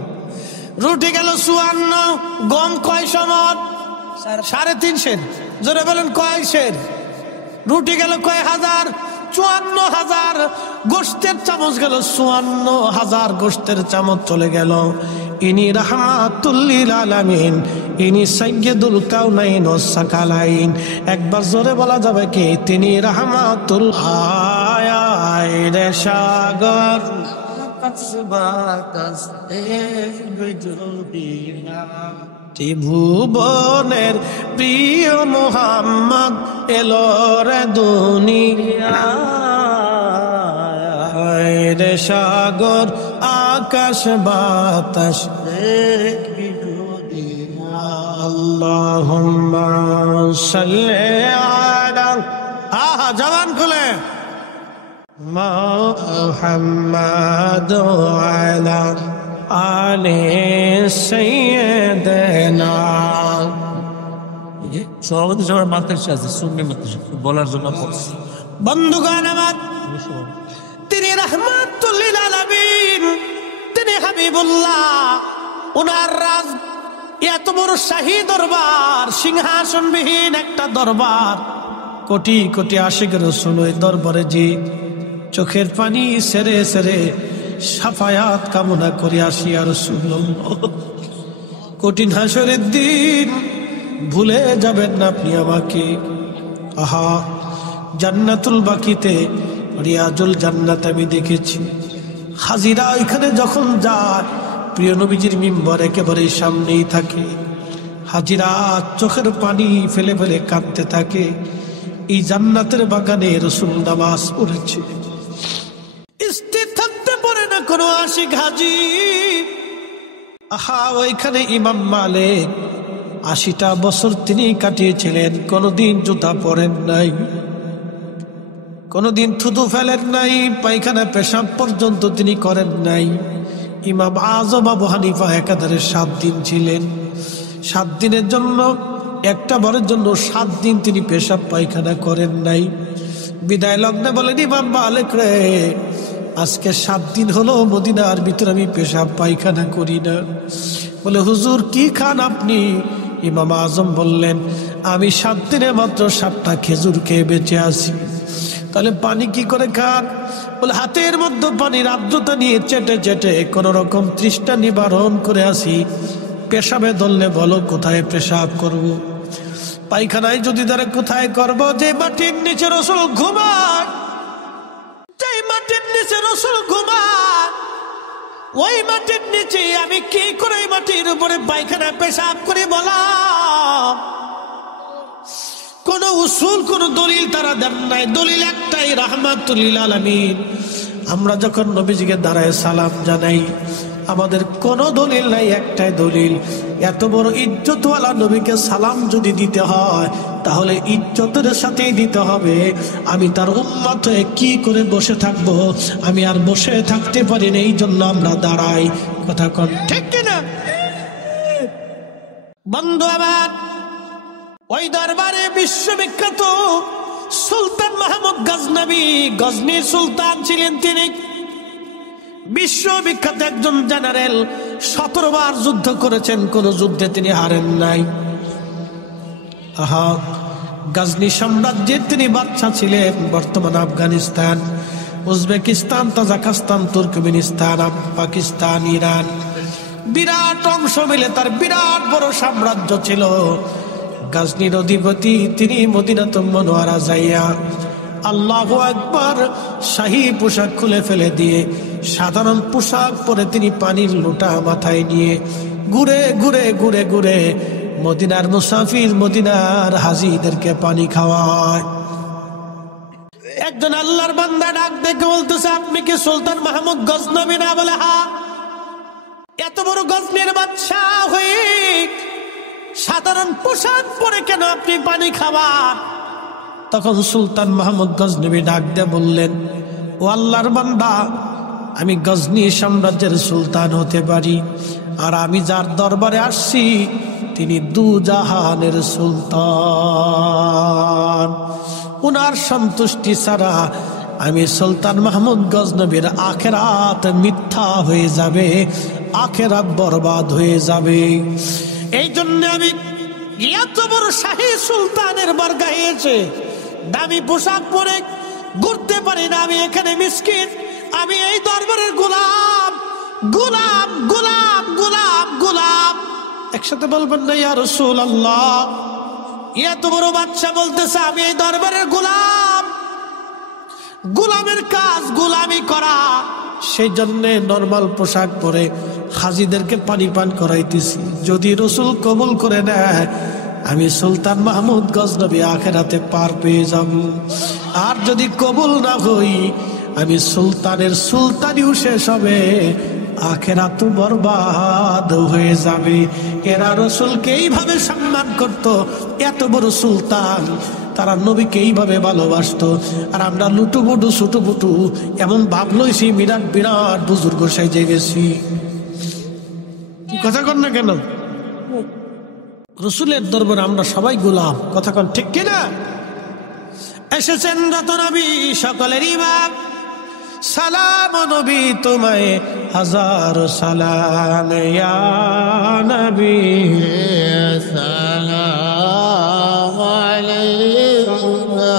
রুটি গেল 54, গম কয় সমত? 3.5 জোরে বলেন কয় সের? রুটি গেল কয় হাজার? 54,000। গোশতের চামচ গেল 54,000, গোশতের চামচ চলে গেল। ইনি রাহমাতুল লিল আলামিন, ইনি সাইয়্যিদুল কাউনাইন ওয়াস সাকালাইন। একবার জোরে বলা যাবে কি? তিনি রাহমাতুল আয়ায় সাগর ত্রিভুবনের প্রিয় মুহাম্মদ এলো রে দুনিয়ায়, রে সাগর আকাশ বাতাস আল্লাহুম্মা সাল্লি আলা জবান খুলে মুহাম্মাদ আলা আলে সাইয়্যিদিনা। সভাপতি সবার মাদ্রাসা আছে, সুন্নি মাদ্রাসা, বলার জন্য বলছি। বন্ধুগণ আমার, তিনি রাহমাতুল লিল আলামিন, তিনি হাবিবুল্লাহ। ওনার রাজ এত বড় শাহী দরবার, সিংহাসনবিহীন একটা দরবার, কোটি কোটি আশিক রাসূল ওই দরবারে যে চোখের পানি সেরে সেরে সাফায়াত কামনা করে আসি। আর রাসূলুল্লাহ, কঠিন হাসরের দিন ভুলে যাবেন না আপনি আমাকে। আহা, জান্নাতুল বাকিতে রিয়াজুল জান্নাত আমি দেখেছি। হাজিরা এখানে যখন যায়, প্রিয় নবীজির মিম্বর একেবারে সামনেই থাকে। হাজিরা চোখের পানি ফেলে ফেলে কাঁদতে থাকে। এই জান্নাতের বাগানে রাসূল নামাজ পড়েছে, স্থির থাকতে পারে না কোনো আশিক হাজি। আহা, ওইখানে ইমাম মালিক 80টা বছর তিনি কাটিয়েছিলেন, কোনদিন জুতা পরেন নাই, কোনদিন থুতু ফেলেন নাই, পায়খানা পেশাব পর্যন্ত তিনি করেন নাই। ইমাম আজম আবু হানিফা একাধারে 7 দিন ছিলেন। 7 দিনের জন্য, একটা বারের জন্য 7 দিন তিনি পেশাব পায়খানা করেন নাই। বিদায় লগ্নে বলেন, ইমাম মালিক রে, আজকে 7 দিন হলো মদিনার ভিতরে আমি পেশাব পায়খানা করি না। বলে, হুজুর কি খান আপনি? ইমাম আজম বললেন, আমি 7 দিনে মাত্র 7টা খেজুর খেয়ে বেঁচে আছি। তাহলে পানি কি করে খান? বলে, হাতের মধ্যে পানির আর্দ্রতা নিয়ে চেটে চেটে কোন রকম তৃষ্ণা নিবারণ করে আসি। পেশাবে ধরলে বলো কোথায় পেশাব করব? পায়খানায় যদি ধরে কোথায় করব? যে মাটির নিচে রাসূল ঘুমায়, যে মাটির নিচে রাসূল ঘুমায়, ওই মাটির নিচে আমি কি করে মাটির উপরে পায়খানা পেশাব করি বলা? কোন উসুল, কোন দলিল তারা দেন নাই। দলিল একটাই, রাহমাতুল লিল আলামিন। আমরা যখন নবীজিকে দাঁড়ায় সালাম জানাই, আমাদের কোনো দলিল নাই, একটাই দলিল। এত বড় ইজ্জতওয়ালা নবীকে সালাম যদি দিতে হয়, তাহলে ইজ্জতের সাথেই দিতে হবে। আমি তার উম্মত হয়ে কি করে বসে থাকবো? আমি আর বসে থাকতে পারি না, এই জন্য আমরা দাঁড়াই। কথা কন ঠিক কিনা? বন্ধু আমার, ওই দরবারে বিশ্ববিখ্যাত সুলতান মাহমুদ গজনবী, গজনীর সুলতান ছিলেন তিনি। বিশ্ববিখ্যাত একজন জেনারেল, 17 বার যুদ্ধ করেছেন, কোন যুদ্ধে তিনি হারেন নাই। আহা, গজনী সাম্রাজ্যের তিনি বাদশা ছিলেন। বর্তমান Afghanistan, Uzbekistan, Tajikistan, Turkmenistan, Pakistan, Iran, বিরাট অংশ মিলে তার বিরাট বড় সাম্রাজ্য ছিল। গাজনীর অধিপতি তিনি মদিনাতুল মুনাওয়ারা যাইয়া আল্লাহু আকবার শাহী পোশাক খুলে ফেলে দিয়ে সাধারণ পোশাক পরে তিনি পানির লোটা মাথায় নিয়ে ঘুরে ঘুরে ঘুরে ঘুরে মদিনার মুসাফির মদিনার হাজীদেরকে পানি খাওয়ায়। একজন আল্লাহর বান্দা ডাক দেখে বলতেছে, আপনি কি সুলতান মাহমুদ গজনবী না? বলে হ্যাঁ। এত বড় গজনীর বাদশা হয়ে সাধারণ পোশাক পরে কেন আপনি পানি খাবার? তখন সুলতান মাহমুদ গজনবী ডাক দিয়ে বললেন, ও আল্লাহর বান্দা, আমি গজনী সাম্রাজ্যের সুলতান হতে পারি, আর আমি যার দরবারে আসছি তিনি দুজাহানের সুলতান। উনার সন্তুষ্টি ছাড়া আমি সুলতান মাহমুদ গজনবীর আখেরাত মিথ্যা হয়ে যাবে, আখেরাত বরবাদ হয়ে যাবে। এই জন্য আমি এত বড় শাহী সুলতানের বরগাহে এসে দামি পোশাক পরে ঘুরতে পারি না। আমি এখানে মিসকিন, আমি এই দরবারের গোলাম, গোলাম গোলাম গোলাম গোলাম। একসাথে বলবেন না ইয়া রাসূলুল্লাহ? এত বড় বাদশা বলতেছে আমি এই দরবারের গোলাম, গোলামের কাজ গোলামি করা। সেই জন্য নরমাল পোশাক পরে হাজীদেরকে পানি পান করাইতেছি। যদি রসুল কবুল করে নেয় আমি সুলতান মাহমুদ গজনবী আখেরাতে পার পেয়ে যাব, আর যদি কবুল না হই আমি সুলতানের সুলতানিও শেষ হবে, আখেরাত বরবাদ হয়ে যাবে। এরা রসুলকে এইভাবে সম্মান করত, এত বড় সুলতান, তারা নবীকে এইভাবে ভালোবাসতো। আর আমরা লুটুপুটু ছুটুপুটু এমন ভাব লইছি বিরাট বিরাট বুজুর্গ সাইজে গেছি। কথা কন না কেন? রসুলের দরবারে আমরা সবাই গোলাম, কথা কন ঠিক কিনা? এসেছেন রত নবী সকলের ইমাম, সালাম নবী তোমায় হাজার সালাম, ইয়া নবী সালাম আলাইকা